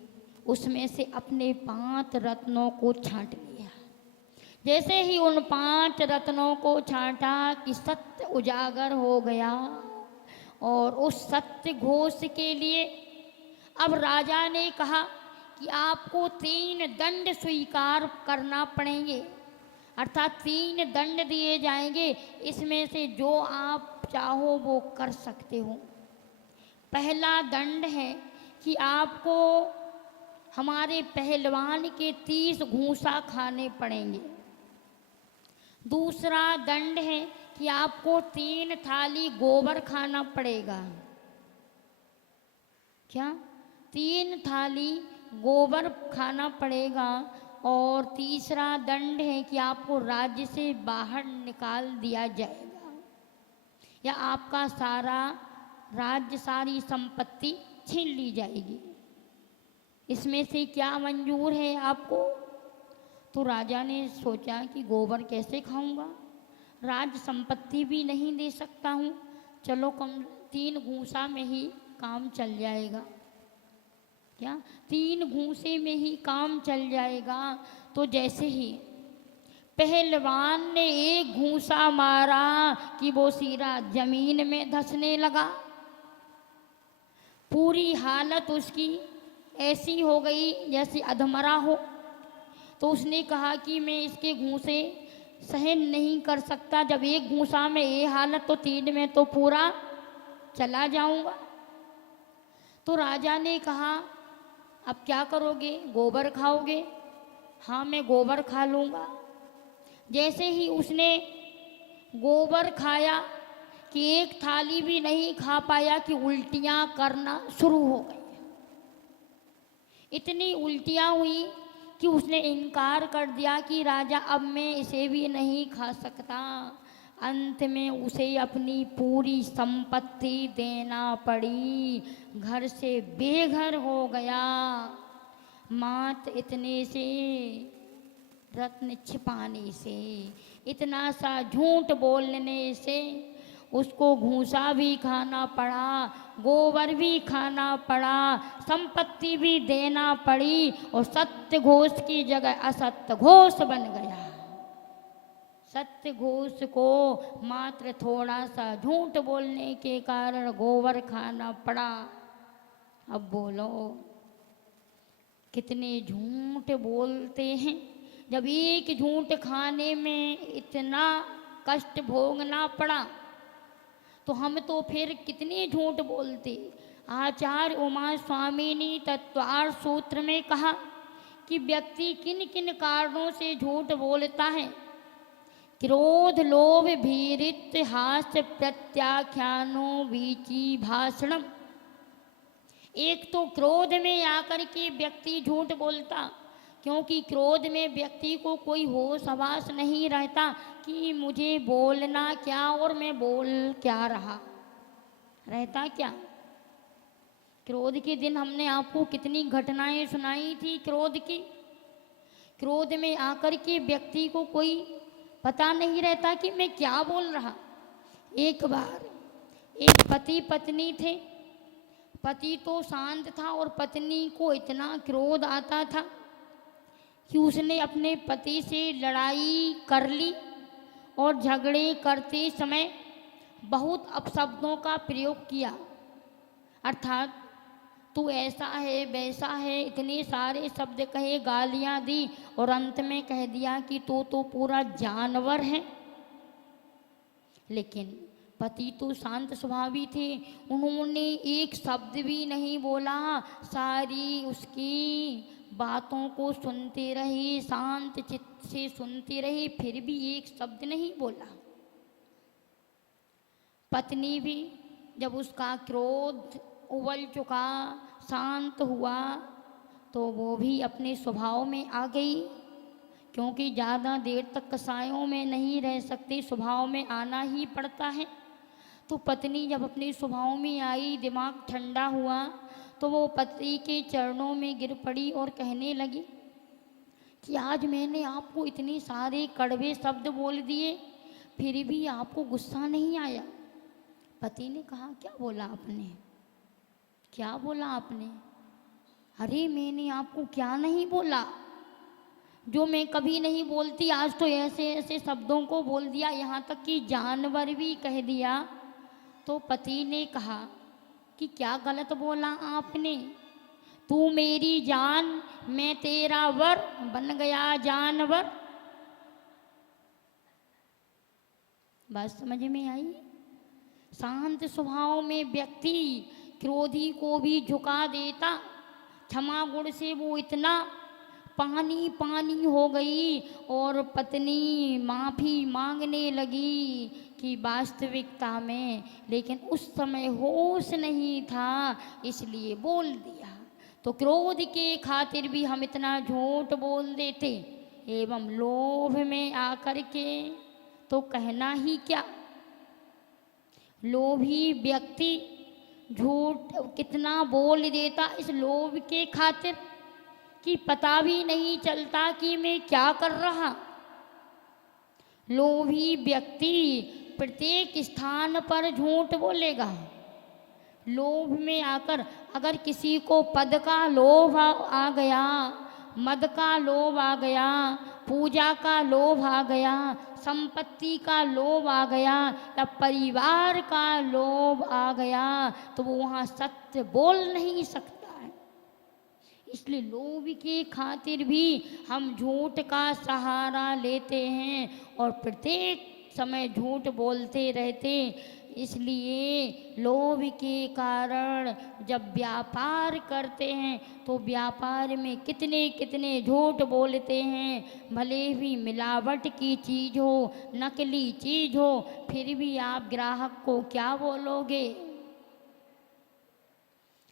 उसमें से अपने 5 रत्नों को छांट लिया। जैसे ही उन 5 रत्नों को छांटा कि सत्य उजागर हो गया और उस सत्य घोष के लिए अब राजा ने कहा कि आपको 3 दंड स्वीकार करना पड़ेंगे, अर्थात 3 दंड दिए जाएंगे, इसमें से जो आप चाहो वो कर सकते हो। पहला दंड है कि आपको हमारे पहलवान के 30 घूंसा खाने पड़ेंगे। दूसरा दंड है कि आपको 3 थाली गोबर खाना पड़ेगा। क्या? 3 थाली गोबर खाना पड़ेगा। और तीसरा दंड है कि आपको राज्य से बाहर निकाल दिया जाएगा या आपका सारा राज्य, सारी संपत्ति छीन ली जाएगी। इसमें से क्या मंजूर है आपको? तो राजा ने सोचा कि गोबर कैसे खाऊंगा, राज्य संपत्ति भी नहीं दे सकता हूँ, चलो कम 3 घूंसा में ही काम चल जाएगा। क्या? 3 घूंसे में ही काम चल जाएगा। तो जैसे ही पहलवान ने एक घूंसा मारा कि वो सिरा जमीन में धंसने लगा। पूरी हालत उसकी ऐसी हो गई जैसे अधमरा हो। तो उसने कहा कि मैं इसके घूंसे सहन नहीं कर सकता, जब एक घूंसा में ये हालत तो 3 में तो पूरा चला जाऊंगा। तो राजा ने कहा अब क्या करोगे, गोबर खाओगे? हाँ मैं गोबर खा लूँगा। जैसे ही उसने गोबर खाया कि एक थाली भी नहीं खा पाया कि उल्टियाँ करना शुरू हो गई। इतनी उल्टियाँ हुई कि उसने इनकार कर दिया कि राजा अब मैं इसे भी नहीं खा सकता। अंत में उसे अपनी पूरी संपत्ति देना पड़ी, घर से बेघर हो गया। मात्र इतने से, रत्न छिपाने से, इतना सा झूठ बोलने से उसको घूंसा भी खाना पड़ा, गोबर भी खाना पड़ा, संपत्ति भी देना पड़ी और सत्य घोष की जगह असत्य घोष बन गया। सत्य घोष को मात्र थोड़ा सा झूठ बोलने के कारण गोबर खाना पड़ा। अब बोलो कितने झूठ बोलते हैं। जब एक झूठ खाने में इतना कष्ट भोगना पड़ा तो हम तो फिर कितने झूठ बोलते। आचार्य उमा स्वामी ने तत्वार्थ सूत्र में कहा कि व्यक्ति किन किन कारणों से झूठ बोलता है। क्रोध, लोभ, भीरित, हास्य, प्रत्याख्यानो, वीची, भाषणम। एक तो क्रोध में आकर के व्यक्ति झूठ बोलता, क्योंकि क्रोध में व्यक्ति को कोई होश हवास नहीं रहता कि मुझे बोलना क्या और मैं बोल क्या रहा, रहता क्या। क्रोध के दिन हमने आपको कितनी घटनाएं सुनाई थी क्रोध की। क्रोध में आकर के व्यक्ति को कोई पता नहीं रहता कि मैं क्या बोल रहा। एक बार एक पति पत्नी थे। पति तो शांत था और पत्नी को इतना क्रोध आता था कि उसने अपने पति से लड़ाई कर ली और झगड़े करते समय बहुत अपशब्दों का प्रयोग किया। अर्थात तू ऐसा है वैसा है, इतने सारे शब्द कहे, गालियां दी और अंत में कह दिया कि तू तो पूरा जानवर है। लेकिन पति तो शांत स्वभावी थे, उन्होंने एक शब्द भी नहीं बोला। सारी उसकी बातों को सुनते रहे, शांत चित्त से सुनते रहे, फिर भी एक शब्द नहीं बोला। पत्नी भी जब उसका क्रोध उबल चुका, शांत हुआ, तो वो भी अपने स्वभाव में आ गई, क्योंकि ज़्यादा देर तक कसायों में नहीं रह सकती, स्वभाव में आना ही पड़ता है। तो पत्नी जब अपने स्वभाव में आई, दिमाग ठंडा हुआ, तो वो पति के चरणों में गिर पड़ी और कहने लगी कि आज मैंने आपको इतने सारे कड़वे शब्द बोल दिए, फिर भी आपको गुस्सा नहीं आया। पति ने कहा क्या बोला आपने, क्या बोला आपने? अरे मैंने आपको क्या नहीं बोला, जो मैं कभी नहीं बोलती, आज तो ऐसे ऐसे शब्दों को बोल दिया, यहाँ तक कि जानवर भी कह दिया। तो पति ने कहा कि क्या गलत बोला आपने? तू मेरी जान, मैं तेरा वर, बन गया जानवर। बात समझ में आई? शांत स्वभाव में व्यक्ति क्रोधी को भी झुका देता। क्षमा गुण से वो इतना पानी पानी हो गई और पत्नी माफ़ी मांगने लगी कि वास्तविकता में, लेकिन उस समय होश नहीं था, इसलिए बोल दिया। तो क्रोध के खातिर भी हम इतना झूठ बोल देते, एवं लोभ में आकर के तो कहना ही क्या। लोभी व्यक्ति झूठ कितना बोल देता इस लोभ के खातिर कि पता भी नहीं चलता कि मैं क्या कर रहा। लोभी व्यक्ति प्रत्येक स्थान पर झूठ बोलेगा। लोभ में आकर अगर किसी को पद का लोभ आ गया, मद का लोभ आ गया, पूजा का लोभ आ गया, संपत्ति का लोभ आ गया या परिवार का लोभ आ गया तो वो वहाँ सत्य बोल नहीं सकता है। इसलिए लोभ के खातिर भी हम झूठ का सहारा लेते हैं और प्रत्येक समय झूठ बोलते रहते। इसलिए लोभ के कारण जब व्यापार करते हैं तो व्यापार में कितने कितने झूठ बोलते हैं। भले भी मिलावट की चीज़ हो, नकली चीज़ हो, फिर भी आप ग्राहक को क्या बोलोगे।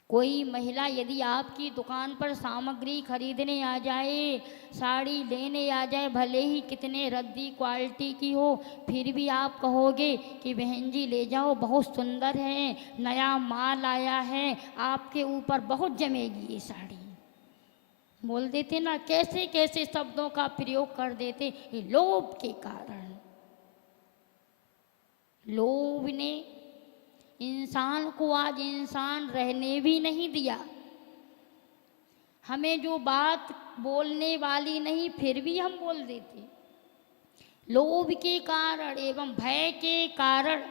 कोई महिला यदि आपकी दुकान पर सामग्री खरीदने आ जाए, साड़ी लेने आ जाए, भले ही कितने रद्दी क्वालिटी की हो, फिर भी आप कहोगे कि बहन जी ले जाओ, बहुत सुंदर है, नया माल आया है, आपके ऊपर बहुत जमेगी ये साड़ी। बोल देते ना, कैसे कैसे शब्दों का प्रयोग कर देते, ये लोभ के कारण। लोभ ने इंसान को आज इंसान रहने भी नहीं दिया। हमें जो बात बोलने वाली नहीं फिर भी हम बोल देते। लोभ के कारण एवं भय के कारण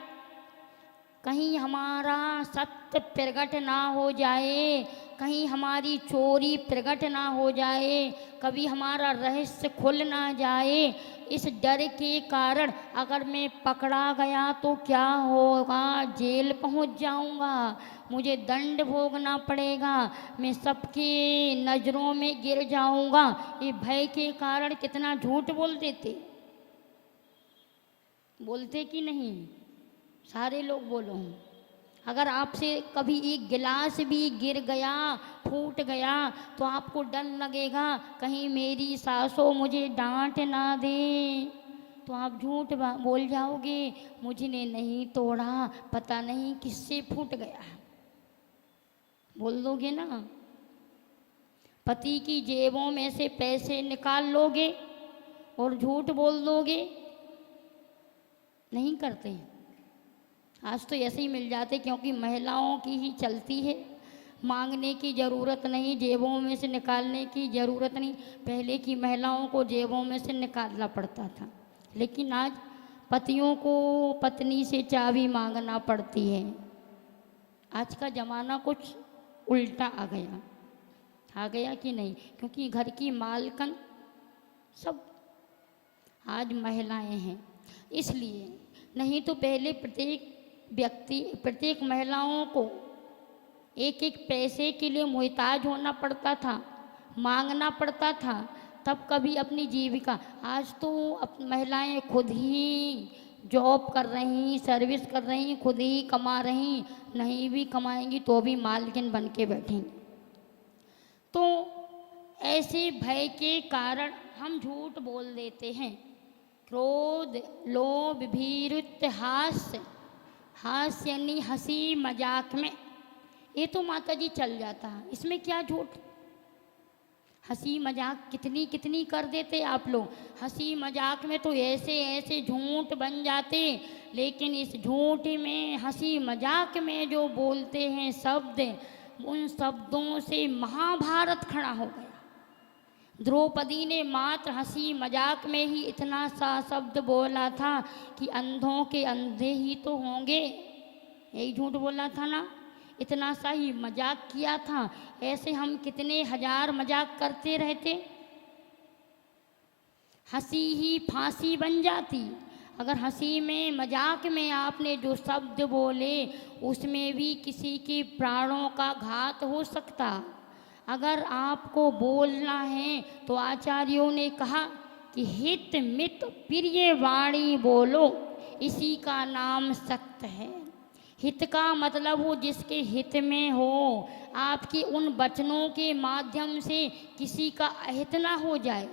कहीं हमारा सत्य प्रकट ना हो जाए, कहीं हमारी चोरी प्रकट ना हो जाए, कभी हमारा रहस्य खुल ना जाए, इस डर के कारण अगर मैं पकड़ा गया तो क्या होगा, जेल पहुंच जाऊंगा, मुझे दंड भोगना पड़ेगा, मैं सबके नज़रों में गिर जाऊंगा। ये भय के कारण कितना झूठ बोल देते, बोलते कि नहीं। सारे लोग बोलो, अगर आपसे कभी एक गिलास भी गिर गया, फूट गया, तो आपको डर लगेगा कहीं मेरी सासों मुझे डांट ना दे, तो आप झूठ बोल जाओगे, मुझे नहीं तोड़ा, पता नहीं किससे फूट गया, बोल दोगे ना। पति की जेबों में से पैसे निकाल लोगे और झूठ बोल दोगे, नहीं करते। आज तो ऐसे ही मिल जाते, क्योंकि महिलाओं की ही चलती है, मांगने की ज़रूरत नहीं, जेबों में से निकालने की ज़रूरत नहीं। पहले की महिलाओं को जेबों में से निकालना पड़ता था, लेकिन आज पतियों को पत्नी से चाबी मांगना पड़ती है। आज का ज़माना कुछ उल्टा आ गया कि नहीं, क्योंकि घर की मालकन सब आज महिलाएं हैं। इसलिए नहीं तो पहले प्रत्येक महिलाओं को एक एक पैसे के लिए मोहताज होना पड़ता था, मांगना पड़ता था, तब कभी अपनी जीविका। आज तो महिलाएं खुद ही जॉब कर रही, सर्विस कर रही, खुद ही कमा रही, नहीं भी कमाएंगी तो भी मालकिन बन के बैठेंगी। तो ऐसे भय के कारण हम झूठ बोल देते हैं। क्रोध, लोभ, भीरुत, हास्य, हास्य यानी हंसी मजाक में, ये तो माता जी चल जाता है, इसमें क्या झूठ। हंसी मजाक कितनी कितनी कर देते आप लोग, हंसी मजाक में तो ऐसे ऐसे झूठ बन जाते, लेकिन इस झूठ में, हंसी मजाक में जो बोलते हैं शब्द, उन शब्दों से महाभारत खड़ा हो गया। द्रौपदी ने मात्र हंसी मजाक में ही इतना सा शब्द बोला था कि अंधों के अंधे ही तो होंगे, यही झूठ बोला था ना, इतना सा ही मजाक किया था। ऐसे हम कितने हजार मजाक करते रहते, हंसी ही फांसी बन जाती। अगर हंसी में, मजाक में आपने जो शब्द बोले, उसमें भी किसी के प्राणों का घात हो सकता। अगर आपको बोलना है तो आचार्यों ने कहा कि हित मित प्रिय वाणी बोलो, इसी का नाम सत्य है। हित का मतलब हो जिसके हित में हो, आपके उन वचनों के माध्यम से किसी का अहित ना हो जाए,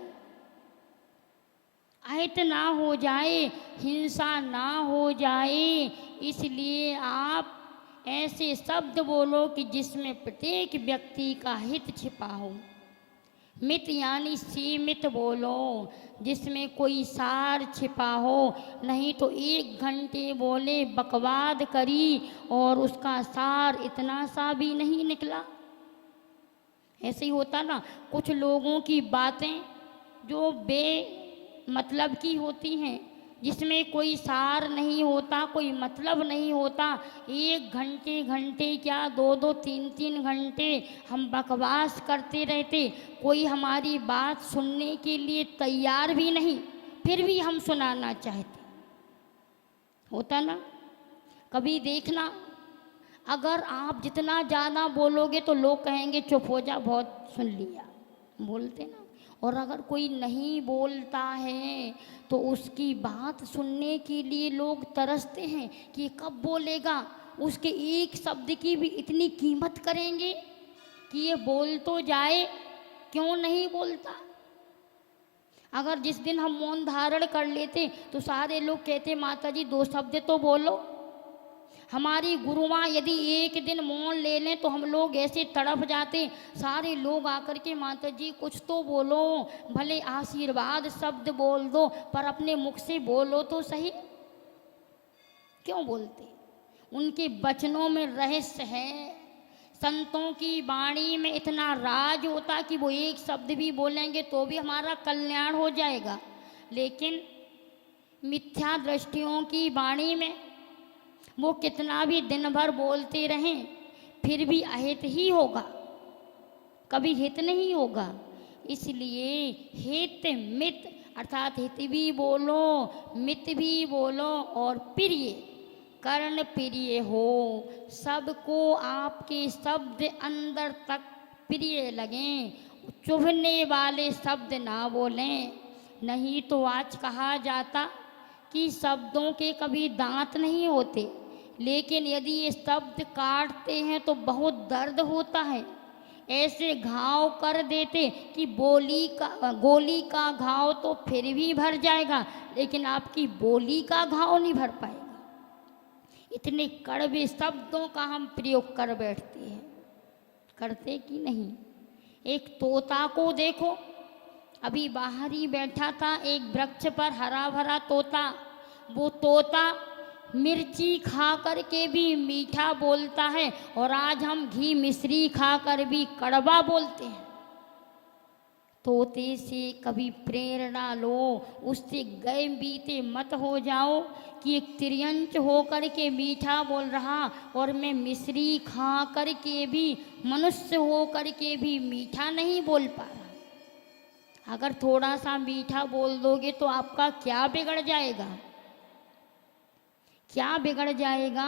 अहित ना हो जाए, हिंसा ना हो जाए। इसलिए आप ऐसे शब्द बोलो कि जिसमें प्रत्येक व्यक्ति का हित छिपा हो। मित यानी सीमित बोलो, जिसमें कोई सार छिपा हो, नहीं तो 1 घंटे बोले, बकवाद करी और उसका सार इतना सा भी नहीं निकला। ऐसे ही होता ना, कुछ लोगों की बातें जो मतलब की होती हैं, जिसमें कोई सार नहीं होता, कोई मतलब नहीं होता। 1 घंटे क्या 2-2 3-3 घंटे हम बकवास करते रहते, कोई हमारी बात सुनने के लिए तैयार भी नहीं, फिर भी हम सुनाना चाहते। होता ना? कभी देखना, अगर आप जितना ज़्यादा बोलोगे तो लोग कहेंगे चुप हो जा, बहुत सुन लिया, बोलते ना। और अगर कोई नहीं बोलता है तो उसकी बात सुनने के लिए लोग तरसते हैं कि कब बोलेगा। उसके एक शब्द की भी इतनी कीमत करेंगे कि ये बोल तो जाए, क्यों नहीं बोलता। अगर जिस दिन हम मौन धारण कर लेते तो सारे लोग कहते माता जी 2 शब्द तो बोलो। हमारी गुरु माँ यदि एक दिन मौन ले लें तो हम लोग ऐसे तड़प जाते, सारे लोग आकर के माता जी कुछ तो बोलो, भले आशीर्वाद शब्द बोल दो पर अपने मुख से बोलो तो सही। क्यों बोलते? उनके वचनों में रहस्य है, संतों की वाणी में इतना राज होता कि वो एक शब्द भी बोलेंगे तो भी हमारा कल्याण हो जाएगा। लेकिन मिथ्या दृष्टियों की वाणी में वो कितना भी दिन भर बोलते रहें फिर भी अहित ही होगा, कभी हित नहीं होगा। इसलिए हित मित अर्थात हित भी बोलो, मित भी बोलो और प्रिय कर्ण प्रिय हो। सबको आपके शब्द अंदर तक प्रिय लगें, चुभने वाले शब्द ना बोलें। नहीं तो आज कहा जाता कि शब्दों के कभी दांत नहीं होते, लेकिन यदि ये शब्द काटते हैं तो बहुत दर्द होता है। ऐसे घाव कर देते कि गोली का घाव तो फिर भी भर जाएगा, लेकिन आपकी बोली का घाव नहीं भर पाएगा। इतने कड़वे शब्दों का हम प्रयोग कर बैठते हैं, करते कि नहीं। एक तोता को देखो, अभी बाहर ही बैठा था एक वृक्ष पर, हरा भरा तोता। वो तोता मिर्ची खा कर के भी मीठा बोलता है और आज हम घी मिश्री खा कर भी कड़वा बोलते हैं। तोते से कभी प्रेरणा लो, उससे गए बीते मत हो जाओ कि एक त्रियंच हो कर के मीठा बोल रहा और मैं मिश्री खा कर के भी मनुष्य हो कर के भी मीठा नहीं बोल पा रहा। अगर थोड़ा सा मीठा बोल दोगे तो आपका क्या बिगड़ जाएगा? क्या बिगड़ जाएगा?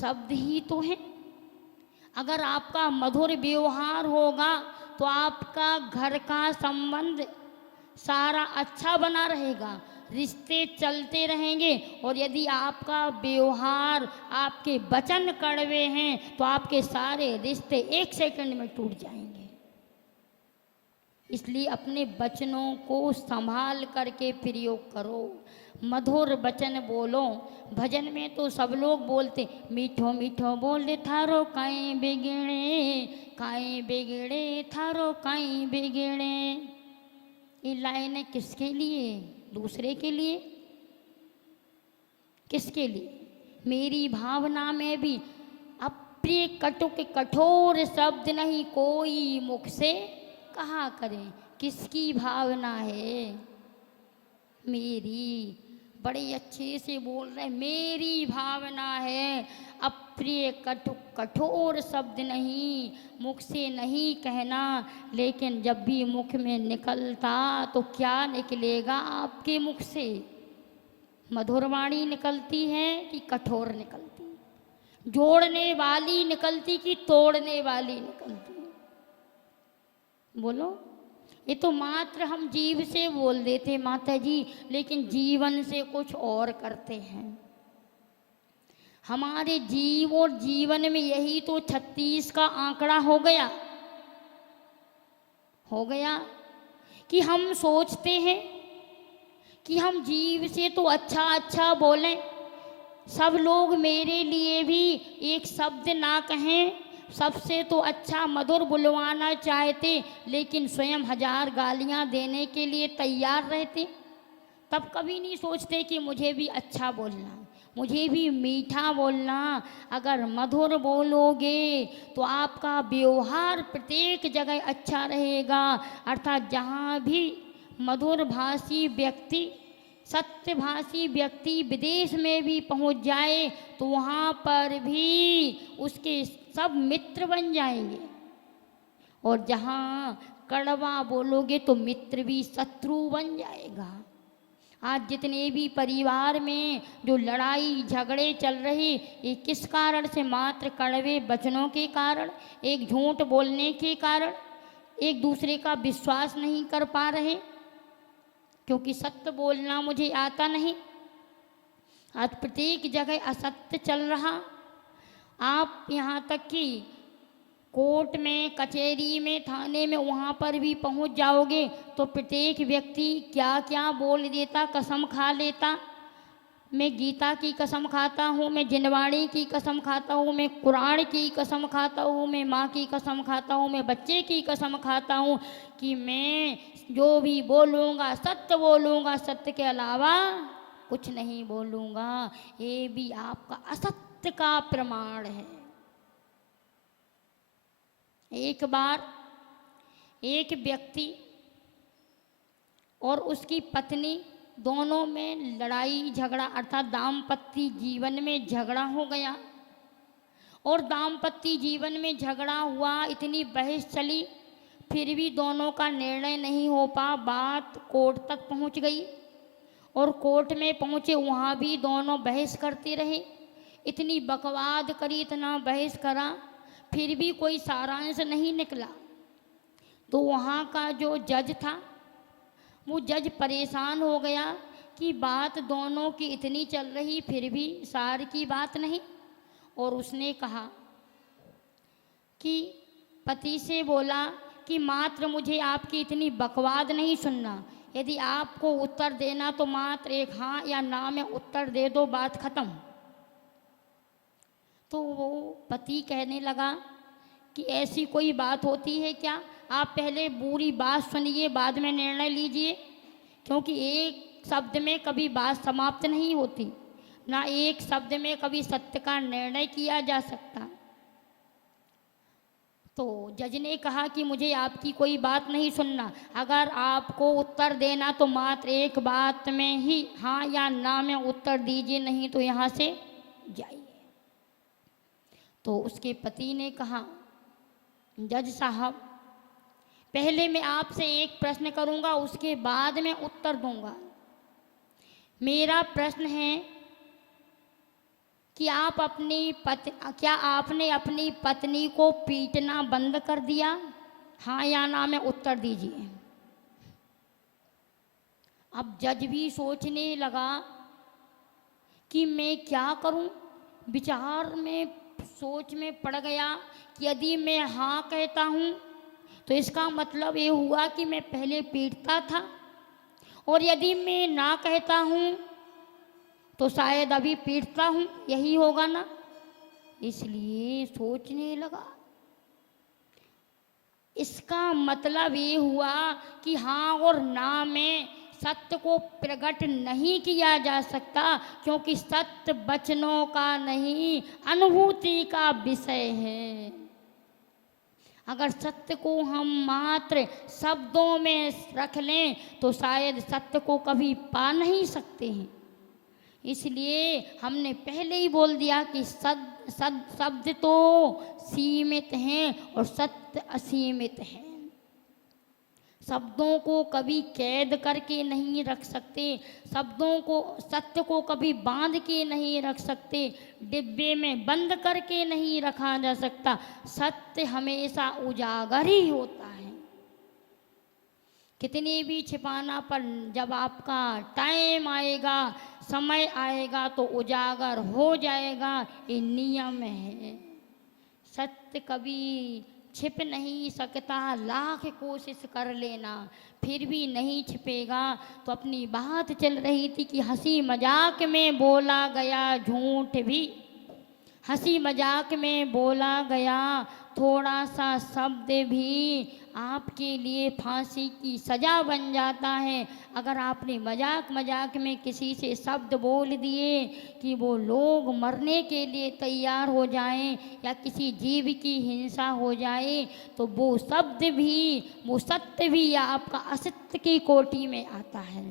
शब्द ही तो है। अगर आपका मधुर व्यवहार होगा तो आपका घर का संबंध सारा अच्छा बना रहेगा, रिश्ते चलते रहेंगे। और यदि आपका व्यवहार, आपके वचन कड़वे हैं तो आपके सारे रिश्ते 1 सेकंड में टूट जाएंगे। इसलिए अपने वचनों को संभाल करके प्रयोग करो, मधुर वचन बोलो। भजन में तो सब लोग बोलते मीठो मीठो बोले थारो काई बिगड़े, काई बिगड़े थारो काई बिगड़े। ये लाइन किसके लिए? दूसरे के लिए? किसके लिए? मेरी भावना में भी अप्रिय कटुक कठोर शब्द नहीं कोई मुख से कहा करें। किसकी भावना है? मेरी। बड़े अच्छे से बोल रहे, मेरी भावना है। अप्रिय कटुक कठोर शब्द नहीं, मुख से नहीं कहना। लेकिन जब भी मुख में निकलता तो क्या निकलेगा आपके मुख से? मधुर वाणी निकलती है कि कठोर निकलती? जोड़ने वाली निकलती कि तोड़ने वाली निकलती? बोलो। ये तो मात्र हम जीव से बोल देते माता जी, लेकिन जीवन से कुछ और करते हैं। हमारे जीव और जीवन में यही तो 36 का आंकड़ा हो गया कि हम सोचते हैं कि हम जीव से तो अच्छा अच्छा बोलें, सब लोग मेरे लिए भी एक शब्द ना कहें, सबसे तो अच्छा मधुर बुलवाना चाहते, लेकिन स्वयं 1000 गालियां देने के लिए तैयार रहते। तब कभी नहीं सोचते कि मुझे भी अच्छा बोलना, मुझे भी मीठा बोलना। अगर मधुर बोलोगे तो आपका व्यवहार प्रत्येक जगह अच्छा रहेगा। अर्थात जहाँ भी मधुर भाषी व्यक्ति, सत्यभाषी व्यक्ति विदेश में भी पहुंच जाए तो वहाँ पर भी उसके सब मित्र बन जाएंगे, और जहाँ कड़वा बोलोगे तो मित्र भी शत्रु बन जाएगा। आज जितने भी परिवार में जो लड़ाई झगड़े चल रहे, ये किस कारण से? मात्र कड़वे वचनों के कारण, एक झूठ बोलने के कारण, एक दूसरे का विश्वास नहीं कर पा रहे, क्योंकि सत्य बोलना मुझे आता नहीं। आज प्रत्येक जगह असत्य चल रहा। आप यहाँ तक कि कोर्ट में, कचहरी में, थाने में, वहाँ पर भी पहुँच जाओगे तो प्रत्येक व्यक्ति क्या क्या बोल देता, कसम खा लेता। मैं गीता की कसम खाता हूँ, मैं जिनवाणी की कसम खाता हूँ, मैं कुरान की कसम खाता हूँ, मैं माँ की कसम खाता हूँ, मैं बच्चे की कसम खाता हूँ कि मैं जो भी बोलूँगा सत्य बोलूँगा, सत्य के अलावा कुछ नहीं बोलूँगा। ये भी आपका असत्य का प्रमाण है। एक बार एक व्यक्ति और उसकी पत्नी दोनों में लड़ाई झगड़ा अर्थात दाम्पत्य जीवन में झगड़ा हो गया, और दाम्पत्य जीवन में झगड़ा हुआ, इतनी बहस चली, फिर भी दोनों का निर्णय नहीं हो पा। बात कोर्ट तक पहुंच गई, और कोर्ट में पहुंचे, वहाँ भी दोनों बहस करते रहे, इतनी बकवाद करी, इतना बहस करा, फिर भी कोई सारांश नहीं निकला। तो वहाँ का जो जज था, वो जज परेशान हो गया कि बात दोनों की इतनी चल रही, फिर भी सार की बात नहीं। और उसने कहा कि पति से बोला कि मात्र मुझे आपकी इतनी बकवाद नहीं सुनना, यदि आपको उत्तर देना तो मात्र एक हाँ या ना में उत्तर दे दो, बात खत्म। तो वो पति कहने लगा कि ऐसी कोई बात होती है क्या? आप पहले पूरी बात सुनिए, बाद में निर्णय लीजिए, क्योंकि एक शब्द में कभी बात समाप्त नहीं होती, ना एक शब्द में कभी सत्य का निर्णय किया जा सकता। तो जज ने कहा कि मुझे आपकी कोई बात नहीं सुनना, अगर आपको उत्तर देना तो मात्र एक बात में ही हाँ या ना में उत्तर दीजिए, नहीं तो यहाँ से जाइए। तो उसके पति ने कहा, जज साहब, पहले मैं आपसे एक प्रश्न करूंगा, उसके बाद मैं उत्तर दूंगा। मेरा प्रश्न है कि क्या आपने अपनी पत्नी को पीटना बंद कर दिया? हाँ या ना में उत्तर दीजिए। अब जज भी सोचने लगा कि मैं क्या करूं, विचार में, सोच में पड़ गया कि यदि मैं हाँ कहता हूँ तो इसका मतलब ये हुआ कि मैं पहले पीटता था, और यदि मैं ना कहता हूँ तो शायद अभी पीटता हूँ, यही होगा ना। इसलिए सोचने लगा, इसका मतलब ये हुआ कि हाँ और ना में सत्य को प्रकट नहीं किया जा सकता, क्योंकि सत्य वचनों का नहीं, अनुभूति का विषय है। अगर सत्य को हम मात्र शब्दों में रख लें तो शायद सत्य को कभी पा नहीं सकते हैं। इसलिए हमने पहले ही बोल दिया कि शब्द तो सीमित हैं और सत्य असीमित हैं। शब्दों को कभी कैद करके नहीं रख सकते, शब्दों को, सत्य को कभी बांध के नहीं रख सकते, डिब्बे में बंद करके नहीं रखा जा सकता। सत्य हमेशा उजागर ही होता है, कितने भी छिपाना, पर जब आपका टाइम आएगा, समय आएगा तो उजागर हो जाएगा, ये नियम है। सत्य कभी छिप नहीं सकता, लाख कोशिश कर लेना फिर भी नहीं छिपेगा। तो अपनी बात चल रही थी कि हंसी मजाक में बोला गया झूठ भी, हंसी मजाक में बोला गया थोड़ा सा शब्द भी आपके लिए फांसी की सज़ा बन जाता है। अगर आपने मजाक मजाक में किसी से शब्द बोल दिए कि वो लोग मरने के लिए तैयार हो जाएं या किसी जीव की हिंसा हो जाए, तो वो शब्द भी, वो सत्य भी आपका असत्य की कोटि में आता है।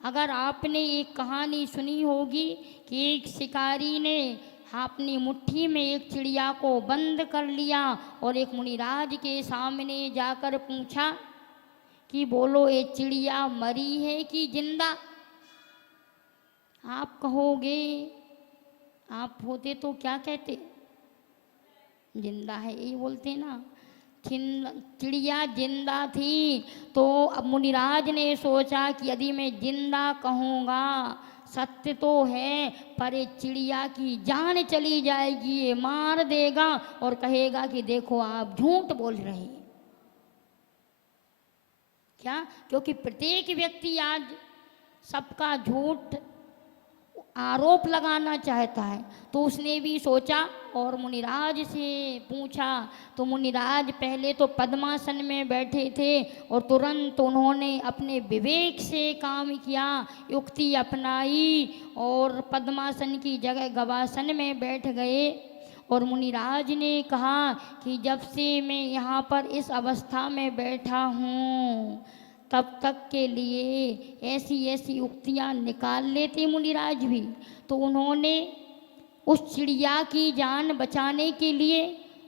अगर आपने एक कहानी सुनी होगी कि एक शिकारी ने अपनी मुट्ठी में एक चिड़िया को बंद कर लिया और एक मुनिराज के सामने जाकर पूछा कि बोलो ये चिड़िया मरी है कि जिंदा। आप कहोगे, आप होते तो क्या कहते? जिंदा है, यही बोलते ना। चिड़िया जिंदा थी, तो अब मुनिराज ने सोचा कि यदि मैं जिंदा कहूँगा, सत्य तो है, पर ये चिड़िया की जान चली जाएगी, ये मार देगा और कहेगा कि देखो आप झूठ बोल रहे हैं। क्या? क्योंकि प्रत्येक व्यक्ति आज सबका झूठ आरोप लगाना चाहता है। तो उसने भी सोचा और मुनिराज से पूछा। तो मुनिराज पहले तो पद्मासन में बैठे थे और तुरंत उन्होंने अपने विवेक से काम किया, युक्ति अपनाई और पद्मासन की जगह गवासन में बैठ गए। और मुनिराज ने कहा कि जब से मैं यहाँ पर इस अवस्था में बैठा हूँ, तब तक के लिए ऐसी ऐसी उक्तियाँ निकाल लेते मुनिराज भी। तो उन्होंने उस चिड़िया की जान बचाने के लिए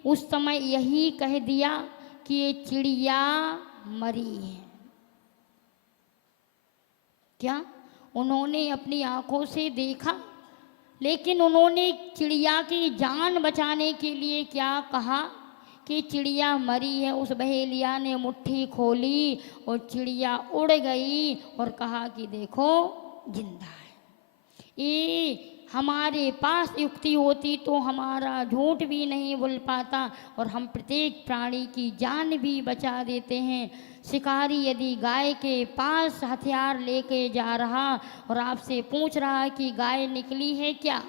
उस समय यही कह दिया कि ये चिड़िया मरी है। क्या? उन्होंने अपनी आंखों से देखा, लेकिन उन्होंने चिड़िया की जान बचाने के लिए क्या कहा कि चिड़िया मरी है। उस बहेलिया ने मुट्ठी खोली और चिड़िया उड़ गई और कहा कि देखो जिंदा है। ये हमारे पास युक्ति होती तो हमारा झूठ भी नहीं बोल पाता और हम प्रत्येक प्राणी की जान भी बचा देते हैं। शिकारी यदि गाय के पास हथियार लेके जा रहा और आपसे पूछ रहा कि गाय निकली है क्या,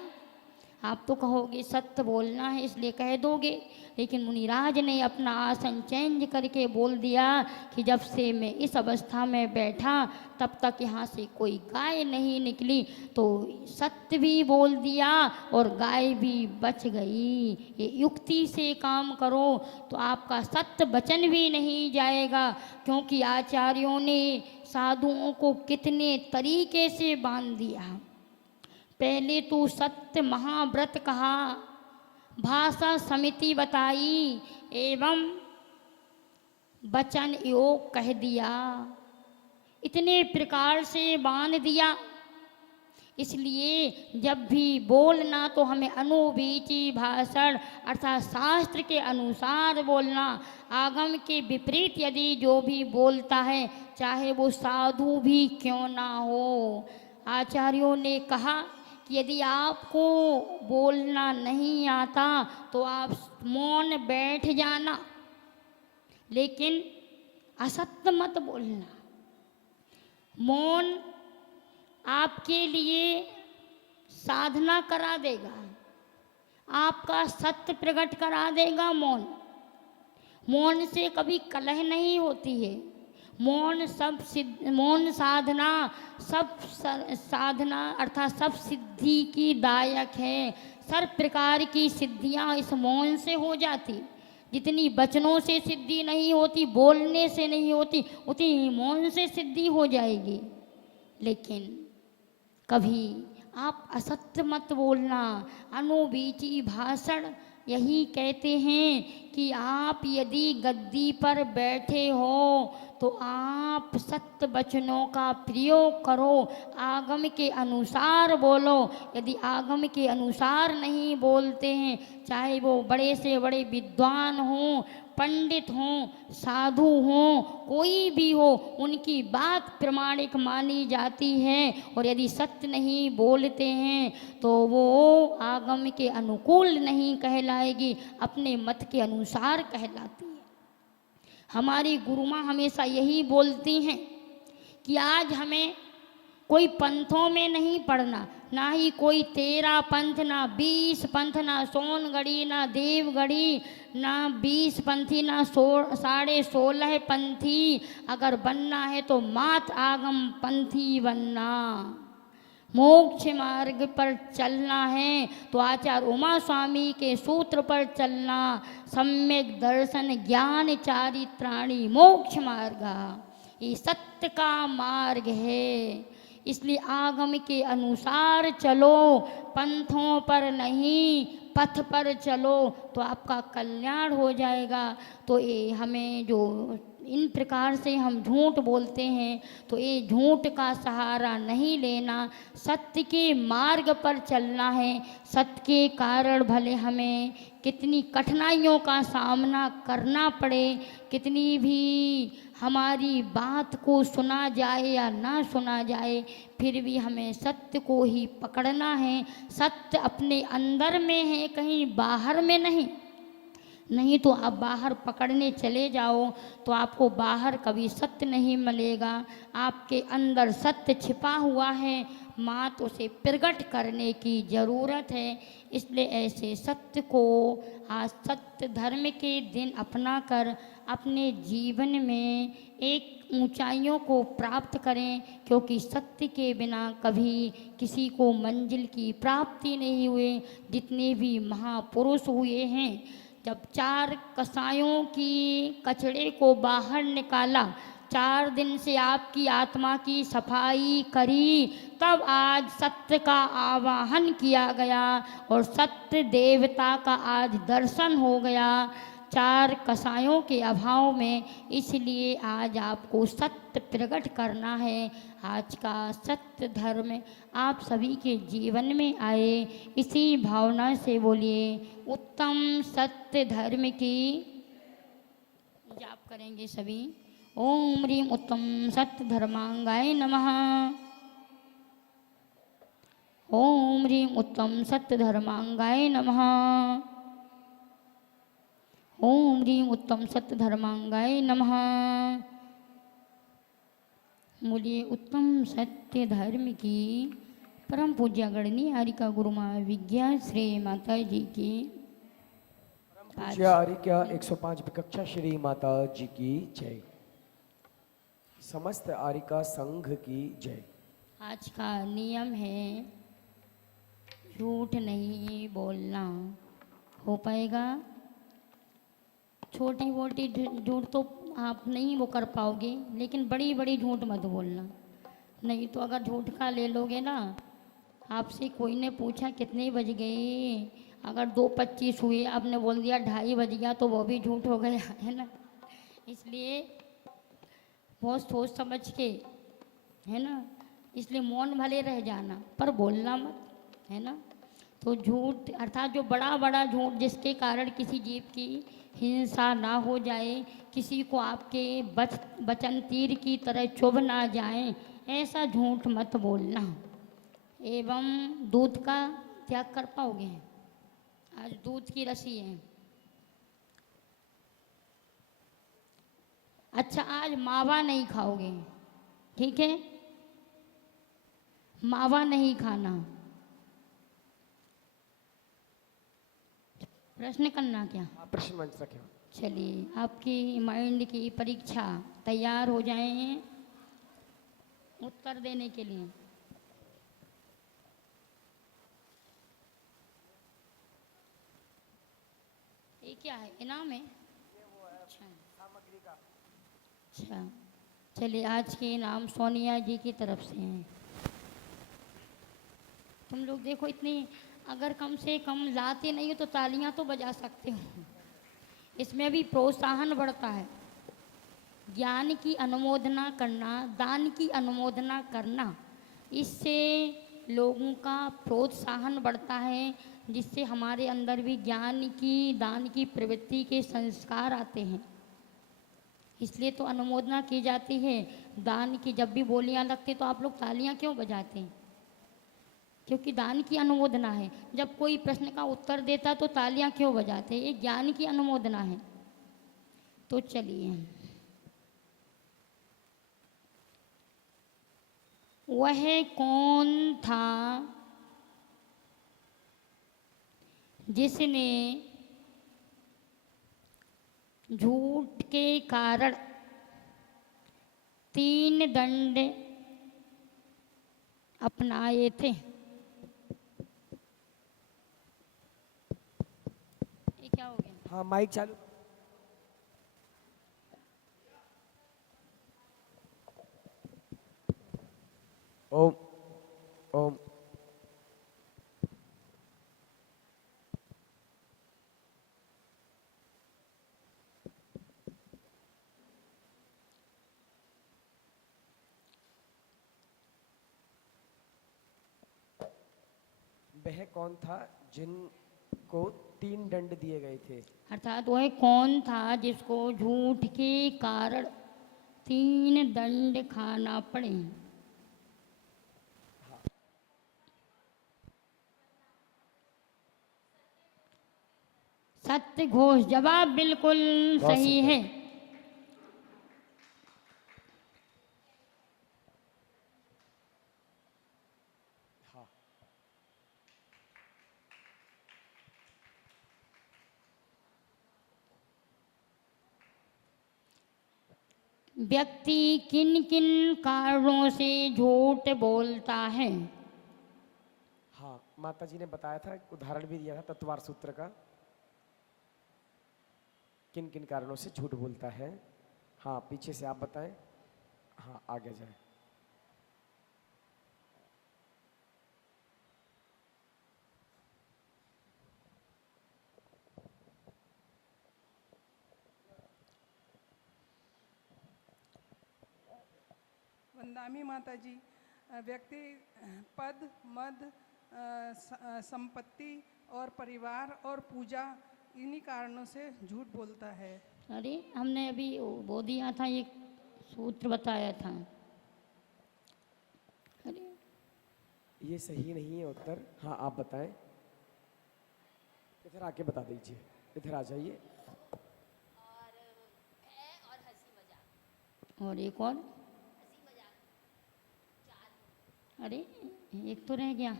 आप तो कहोगे सत्य बोलना है इसलिए कह दोगे। लेकिन मुनिराज ने अपना आसन चेंज करके बोल दिया कि जब से मैं इस अवस्था में बैठा तब तक यहाँ से कोई गाय नहीं निकली। तो सत्य भी बोल दिया और गाय भी बच गई। ये युक्ति से काम करो तो आपका सत्य वचन भी नहीं जाएगा, क्योंकि आचार्यों ने साधुओं को कितने तरीके से बांध दिया। पहले तो सत्य महाव्रत कहा, भाषा समिति बताई एवं वचन योग कह दिया, इतने प्रकार से बांध दिया। इसलिए जब भी बोलना तो हमें अनुवीची भाषण अर्थात शास्त्र के अनुसार बोलना। आगम के विपरीत यदि जो भी बोलता है, चाहे वो साधु भी क्यों ना हो, आचार्यों ने कहा कि यदि आपको बोलना नहीं आता तो आप मौन बैठ जाना, लेकिन असत्य मत बोलना। मौन आपके लिए साधना करा देगा, आपका सत्य प्रकट करा देगा। मौन से कभी कलह नहीं होती है। मौन साधना सब साधना अर्थात सब सिद्धि की दायक है। सर्व प्रकार की सिद्धियां इस मौन से हो जाती। जितनी वचनों से सिद्धि नहीं होती, बोलने से नहीं होती, उतनी मौन से सिद्धि हो जाएगी। लेकिन कभी आप असत्य मत बोलना। अनुवीची भाषण यही कहते हैं कि आप यदि गद्दी पर बैठे हो तो आप सत्य वचनों का प्रयोग करो, आगम के अनुसार बोलो। यदि आगम के अनुसार नहीं बोलते हैं, चाहे वो बड़े से बड़े विद्वान हों, पंडित हों, साधु हों, कोई भी हो, उनकी बात प्रमाणिक मानी जाती है। और यदि सत्य नहीं बोलते हैं तो वो आगम के अनुकूल नहीं कहलाएगी, अपने मत के अनुसार कहलाती है। हमारी गुरु माँ हमेशा यही बोलती हैं कि आज हमें कोई पंथों में नहीं पढ़ना, ना ही कोई 13 पंथ, ना 20 पंथ, ना सोनगढ़ी, ना देवगढ़ी, ना 20 पंथी, ना 16.5 पंथी। अगर बनना है तो मात आगम पंथी बनना। मोक्ष मार्ग पर चलना है तो आचार्य उमा स्वामी के सूत्र पर चलना। सम्यक दर्शन ज्ञान चारित्राणी मोक्ष मार्ग, ये सत्य का मार्ग है। इसलिए आगम के अनुसार चलो, पंथों पर नहीं, पथ पर चलो तो आपका कल्याण हो जाएगा। तो ये हमें जो इन प्रकार से हम झूठ बोलते हैं तो ये झूठ का सहारा नहीं लेना, सत्य के मार्ग पर चलना है। सत्य के कारण भले हमें कितनी कठिनाइयों का सामना करना पड़े, कितनी भी हमारी बात को सुना जाए या ना सुना जाए, फिर भी हमें सत्य को ही पकड़ना है। सत्य अपने अंदर में है, कहीं बाहर में नहीं। नहीं तो आप बाहर पकड़ने चले जाओ तो आपको बाहर कभी सत्य नहीं मिलेगा। आपके अंदर सत्य छिपा हुआ है, मात उसे प्रकट करने की ज़रूरत है। इसलिए ऐसे सत्य को आज सत्य धर्म के दिन अपना कर अपने जीवन में एक ऊंचाइयों को प्राप्त करें, क्योंकि सत्य के बिना कभी किसी को मंजिल की प्राप्ति नहीं हुई। जितने भी महापुरुष हुए हैं, जब 4 कसायों की कचड़े को बाहर निकाला, 4 दिन से आपकी आत्मा की सफाई करी, तब आज सत्य का आवाहन किया गया और सत्य देवता का आज दर्शन हो गया 4 कसायों के अभाव में। इसलिए आज आपको सत्य प्रकट करना है। आज का सत्य धर्म आप सभी के जीवन में आए, इसी भावना से बोलिए उत्तम सत्य धर्म की जाप करेंगे सभी। ओम ह्रीम उत्तम सत्य धर्मांगाय नमः। ओम ह्रीम उत्तम सत्य धर्मांगाय नमः। ओम ह्रीम उत्तम सत्य धर्मांगाय नमः। बोलिए उत्तम सत्य धर्म की परम पूज्य गणनीय हरिका गुरु माँ विज्ञा श्री माता जी की पूज्य आर्यका 105 कक्षा श्री माता जी की जय। समस्त आर्यका संघ की जय। आज का नियम है झूठ नहीं बोलना। हो पाएगा? छोटी मोटी झूठ तो आप नहीं वो कर पाओगे, लेकिन बड़ी बड़ी झूठ मत बोलना। नहीं तो अगर झूठ का ले लोगे ना, आपसे कोई ने पूछा कितने बज गए, अगर 2:25 हुए आपने बोल दिया 2:30 बज गया, तो वो भी झूठ हो गया, है ना। इसलिए बहुत सोच समझ के, है ना, इसलिए मौन भले रह जाना पर बोलना मत, है ना। तो झूठ अर्थात जो बड़ा बड़ा झूठ जिसके कारण किसी जीव की हिंसा ना हो जाए, किसी को आपके वचन तीर की तरह चुभ ना जाए, ऐसा झूठ मत बोलना। एवं दूध का त्याग कर पाओगे? आज दूध की रस्सी है। अच्छा, आज मावा नहीं खाओगे, ठीक है, मावा नहीं खाना। प्रश्न करना क्या? प्रश्न मंच रखें। चलिए, आपकी माइंड की परीक्षा तैयार हो जाए उत्तर देने के लिए। ये क्या है? इनाम है? अच्छा सामग्री का। अच्छा, चलिए, आज के इनाम सोनिया जी की तरफ से हैं। तुम लोग देखो, इतनी अगर कम से कम लाते नहीं हो तो तालियां तो बजा सकते हो। इसमें भी प्रोत्साहन बढ़ता है। ज्ञान की अनुमोदना करना, दान की अनुमोदना करना, इससे लोगों का प्रोत्साहन बढ़ता है, जिससे हमारे अंदर भी ज्ञान की, दान की प्रवृत्ति के संस्कार आते हैं। इसलिए तो अनुमोदना की जाती है। दान की जब भी बोलियां लगती तो आप लोग तालियां क्यों बजाते हैं? क्योंकि दान की अनुमोदना है। जब कोई प्रश्न का उत्तर देता तो तालियां क्यों बजाते हैं? ये ज्ञान की अनुमोदना है। तो चलिए, वह कौन था जिसने झूठ के कारण 3 दंड अपनाए थे? ये क्या हो गया? हाँ माइक चालू। ओम ओम। वह कौन था जिनको 3 दंड दिए गए थे? अर्थात वह कौन था जिसको झूठ के कारण 3 दंड खाना पड़े? सत्य घोष। जवाब बिल्कुल बहुत सही सुंदर। है। हाँ व्यक्ति किन किन कारणों से झूठ बोलता है? हाँ, माता जी ने बताया था, एक उदाहरण भी दिया था तत्वार सूत्र का, किन किन कारणों से झूठ बोलता है। हाँ पीछे से आप बताएं। हाँ आगे जाए। वंदामी माता जी। व्यक्ति पद, मद, संपत्ति और परिवार और पूजा, इन्हीं कारणों से झूठ बोलता है। अरे हमने अभी वो दिया था, एक सूत्र बताया था। अरे ये सही नहीं है उत्तर। हाँ आप बताएं। इधर आके बता दीजिए, इधर आ जाइए। और एक और। अरे एक तो रह गया।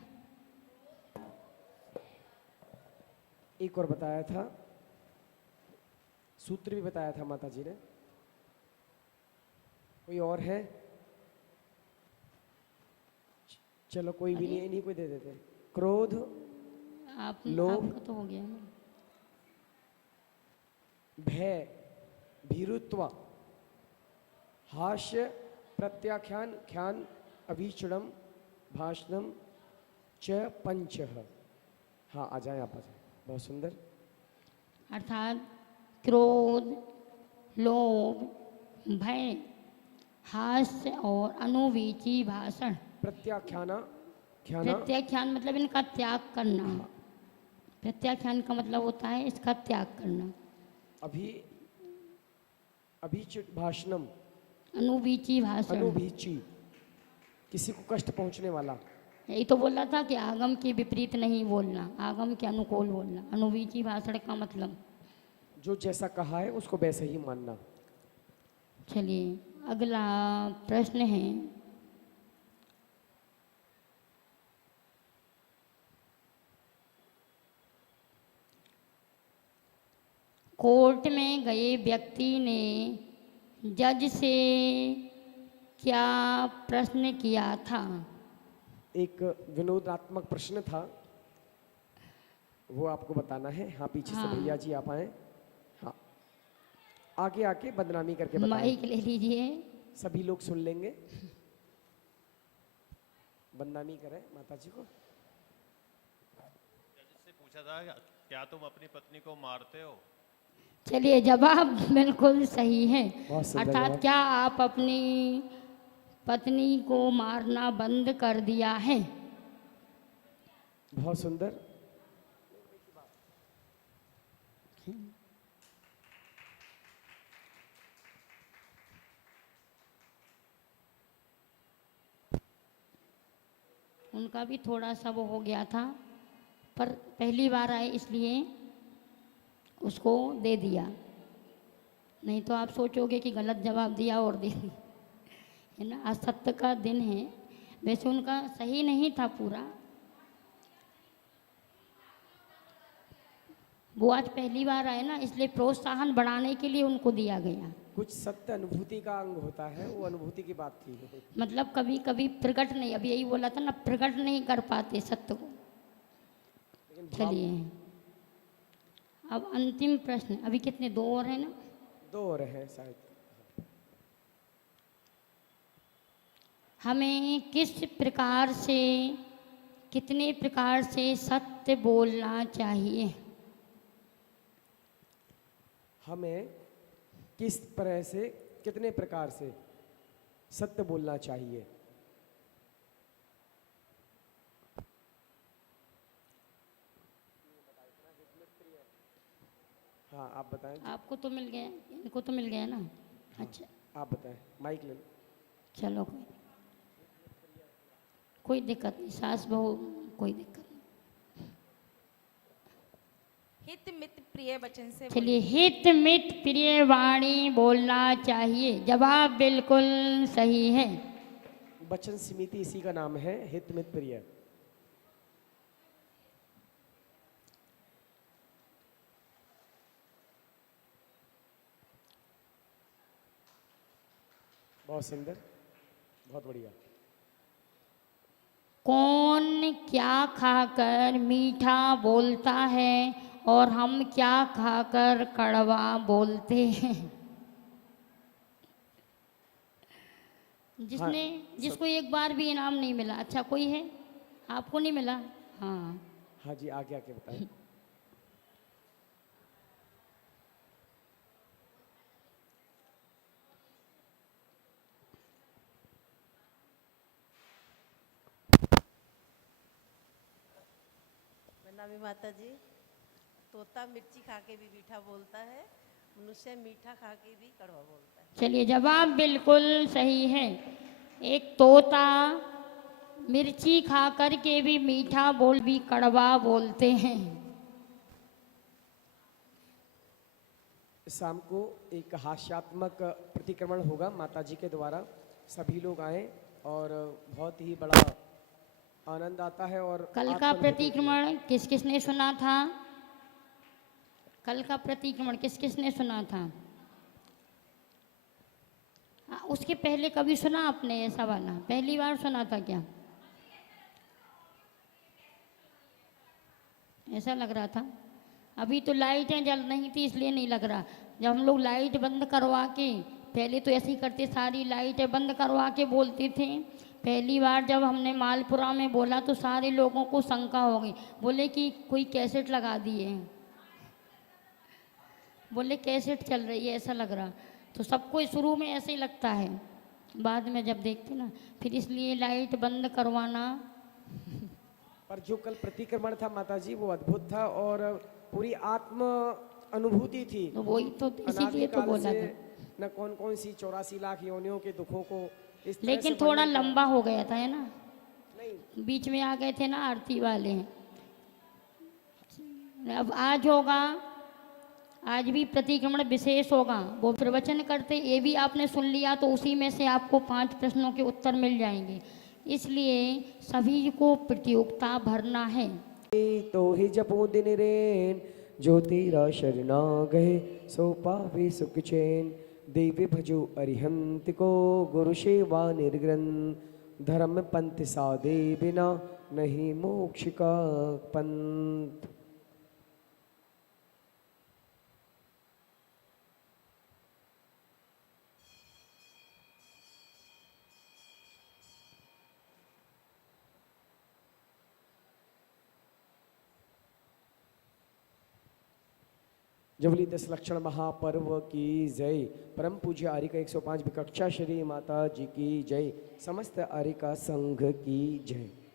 एक और बताया था, सूत्र भी बताया था माता जी ने। कोई और है? चलो कोई भी नहीं है, इन्हीं को दे देते। क्रोध, लोभ, आपका तो हो गया। भय, भीरुत्व, हास्य, प्रत्याख्यान, ख्यान, अभीचुड़म, भाषणम च पंचः। हाँ आ जाए, आप आ जाए। बहुत सुंदर। अर्थात क्रोध, लोभ, भय, हास्य और अनुवीची भाषण। प्रत्याख्याना, ख्याना। प्रत्याख्यान मतलब इनका त्याग करना। प्रत्याख्यान का मतलब होता है इसका त्याग करना। अभी अभीचुट भाषणम, अनुवीची भाषण। अनुभीची, किसी को कष्ट पहुंचने वाला। यही तो बोला था कि आगम के विपरीत नहीं बोलना, आगम के अनुकूल बोलना। अनुवीची भाषण का मतलब जो जैसा कहा है उसको वैसे ही मानना। चलिए अगला प्रश्न है। कोर्ट में गए व्यक्ति ने जज से क्या प्रश्न किया था? एक विनोदात्मक प्रश्न था, वो आपको बताना है। हाँ पीछे से हाँ। भैया जी आप आए। हाँ आगे आके बदनामी करके बताएं। माइक ले लीजिए। सभी लोग सुन लेंगे। बदनामी करें माता जी को। जिससे पूछा था क्या तुम अपनी पत्नी को मारते हो? चलिए जवाब बिल्कुल सही है। बहुत सुंदर अर्थात जवाब। क्या आप अपनी पत्नी को मारना बंद कर दिया है? बहुत सुंदर। उनका भी थोड़ा सा वो हो गया था, पर पहली बार आए इसलिए उसको दे दिया। नहीं तो आप सोचोगे कि गलत जवाब दिया और दे दिया, है ना। आज सत्य का दिन है। वैसे उनका सही नहीं था पूरा, वो आज पहली बार आए ना, इसलिए प्रोत्साहन बढ़ाने के लिए उनको दिया गया। कुछ सत्य अनुभूति का अंग होता है, वो अनुभूति की बात थी। मतलब कभी कभी प्रकट नहीं, अभी यही बोला था ना, प्रकट नहीं कर पाते सत्य को। लेकिन चलिए अब अंतिम प्रश्न, अभी कितने, 2 और है ना? 2 और हैं शायद। हमें किस प्रकार से, कितने प्रकार से सत्य बोलना चाहिए? हमें किस तरह से, कितने प्रकार से सत्य बोलना चाहिए? हाँ आप बताएं। आपको तो मिल गया, इनको तो मिल गया ना? अच्छा आप बताएं, माइक ले लो। चलो कोई दिक्कत नहीं, सास बहू कोई दिक्कत नहीं। हित मित प्रिय वचन से चलिए, हित मित प्रिय वाणी बोलना चाहिए, जवाब बिल्कुल सही है। वचन समिति इसी का नाम है, हित मित प्रिय। बहुत सुंदर, बहुत बढ़िया। कौन क्या खाकर मीठा बोलता है और हम क्या खाकर कड़वा बोलते हैं? जिसने, जिसको एक बार भी इनाम नहीं मिला। अच्छा कोई है? आपको नहीं मिला? हाँ हाँ जी, आगे आके बताएं। प्रणामी माता जी। तोता मिर्ची खा के भी मीठा बोलता है, मनुष्य मीठा खा के भी कड़वा बोलता है। चलिए, जवाब बिल्कुल सही है। एक तोता मिर्ची खा कर के भी मीठा बोल भी कड़वा बोलते हैं। शाम को एक हास्यात्मक प्रतिक्रमण होगा माताजी के द्वारा, सभी लोग आए और बहुत ही बड़ा आनंद आता है। और कल का प्रतिक्रमण किस किसने सुना था? कल का प्रतिक्रमण किस किसने सुना था? उसके पहले कभी सुना आपने ऐसा वाला? पहली बार सुना था क्या? ऐसा लग रहा था। अभी तो लाइटें जल नहीं थी इसलिए नहीं लग रहा। जब हम लोग लाइट बंद करवा के, पहले तो ऐसे ही करते, सारी लाइटें बंद करवा के बोलते थे। पहली बार जब हमने मालपुरा में बोला तो सारे लोगों को शंका हो गई, बोले कि कोई कैसेट लगा दिए हैं, बोले कैसेट चल रही है ऐसा लग रहा। तो सबको शुरू में ऐसे ही लगता है, बाद में जब देखते ना, फिर इसलिए लाइट बंद करवाना। पर जो कल प्रतिक्रमण था माताजी, वो अद्भुत था और पूरी आत्म अनुभूति थी। तो वही तो, इसीलिए तो बोला था। न कौन कौन सी 84 लाख योनियों के दुखों को इस तरह लेकिन से थोड़ा वर्णन करा। लंबा हो गया था, है ना? नहीं, बीच में आ गए थे ना आरती वाले। अब आज होगा, आज भी प्रतिक्रमण विशेष होगा। वो प्रवचन करते, ये भी आपने सुन लिया तो उसी में से आपको 5 प्रश्नों के उत्तर मिल जाएंगे। इसलिए सभी को प्रतियोगिता भरना है। तो ही जपो दिन रेन, जो तेरा शरणा गए सो पावे सुख चैन। देवी भजो अरिहंत को, गुरु सेवा निर्ग्रन। धर्म पंथ साधे बिना, नहीं मोक्ष का पंथ। जवली 10 लक्षण महापर्व की जय। परम पूज्य आर्यिका 105 विकक्षा श्री माता जी की जय। समस्त आर्यिका संघ की जय।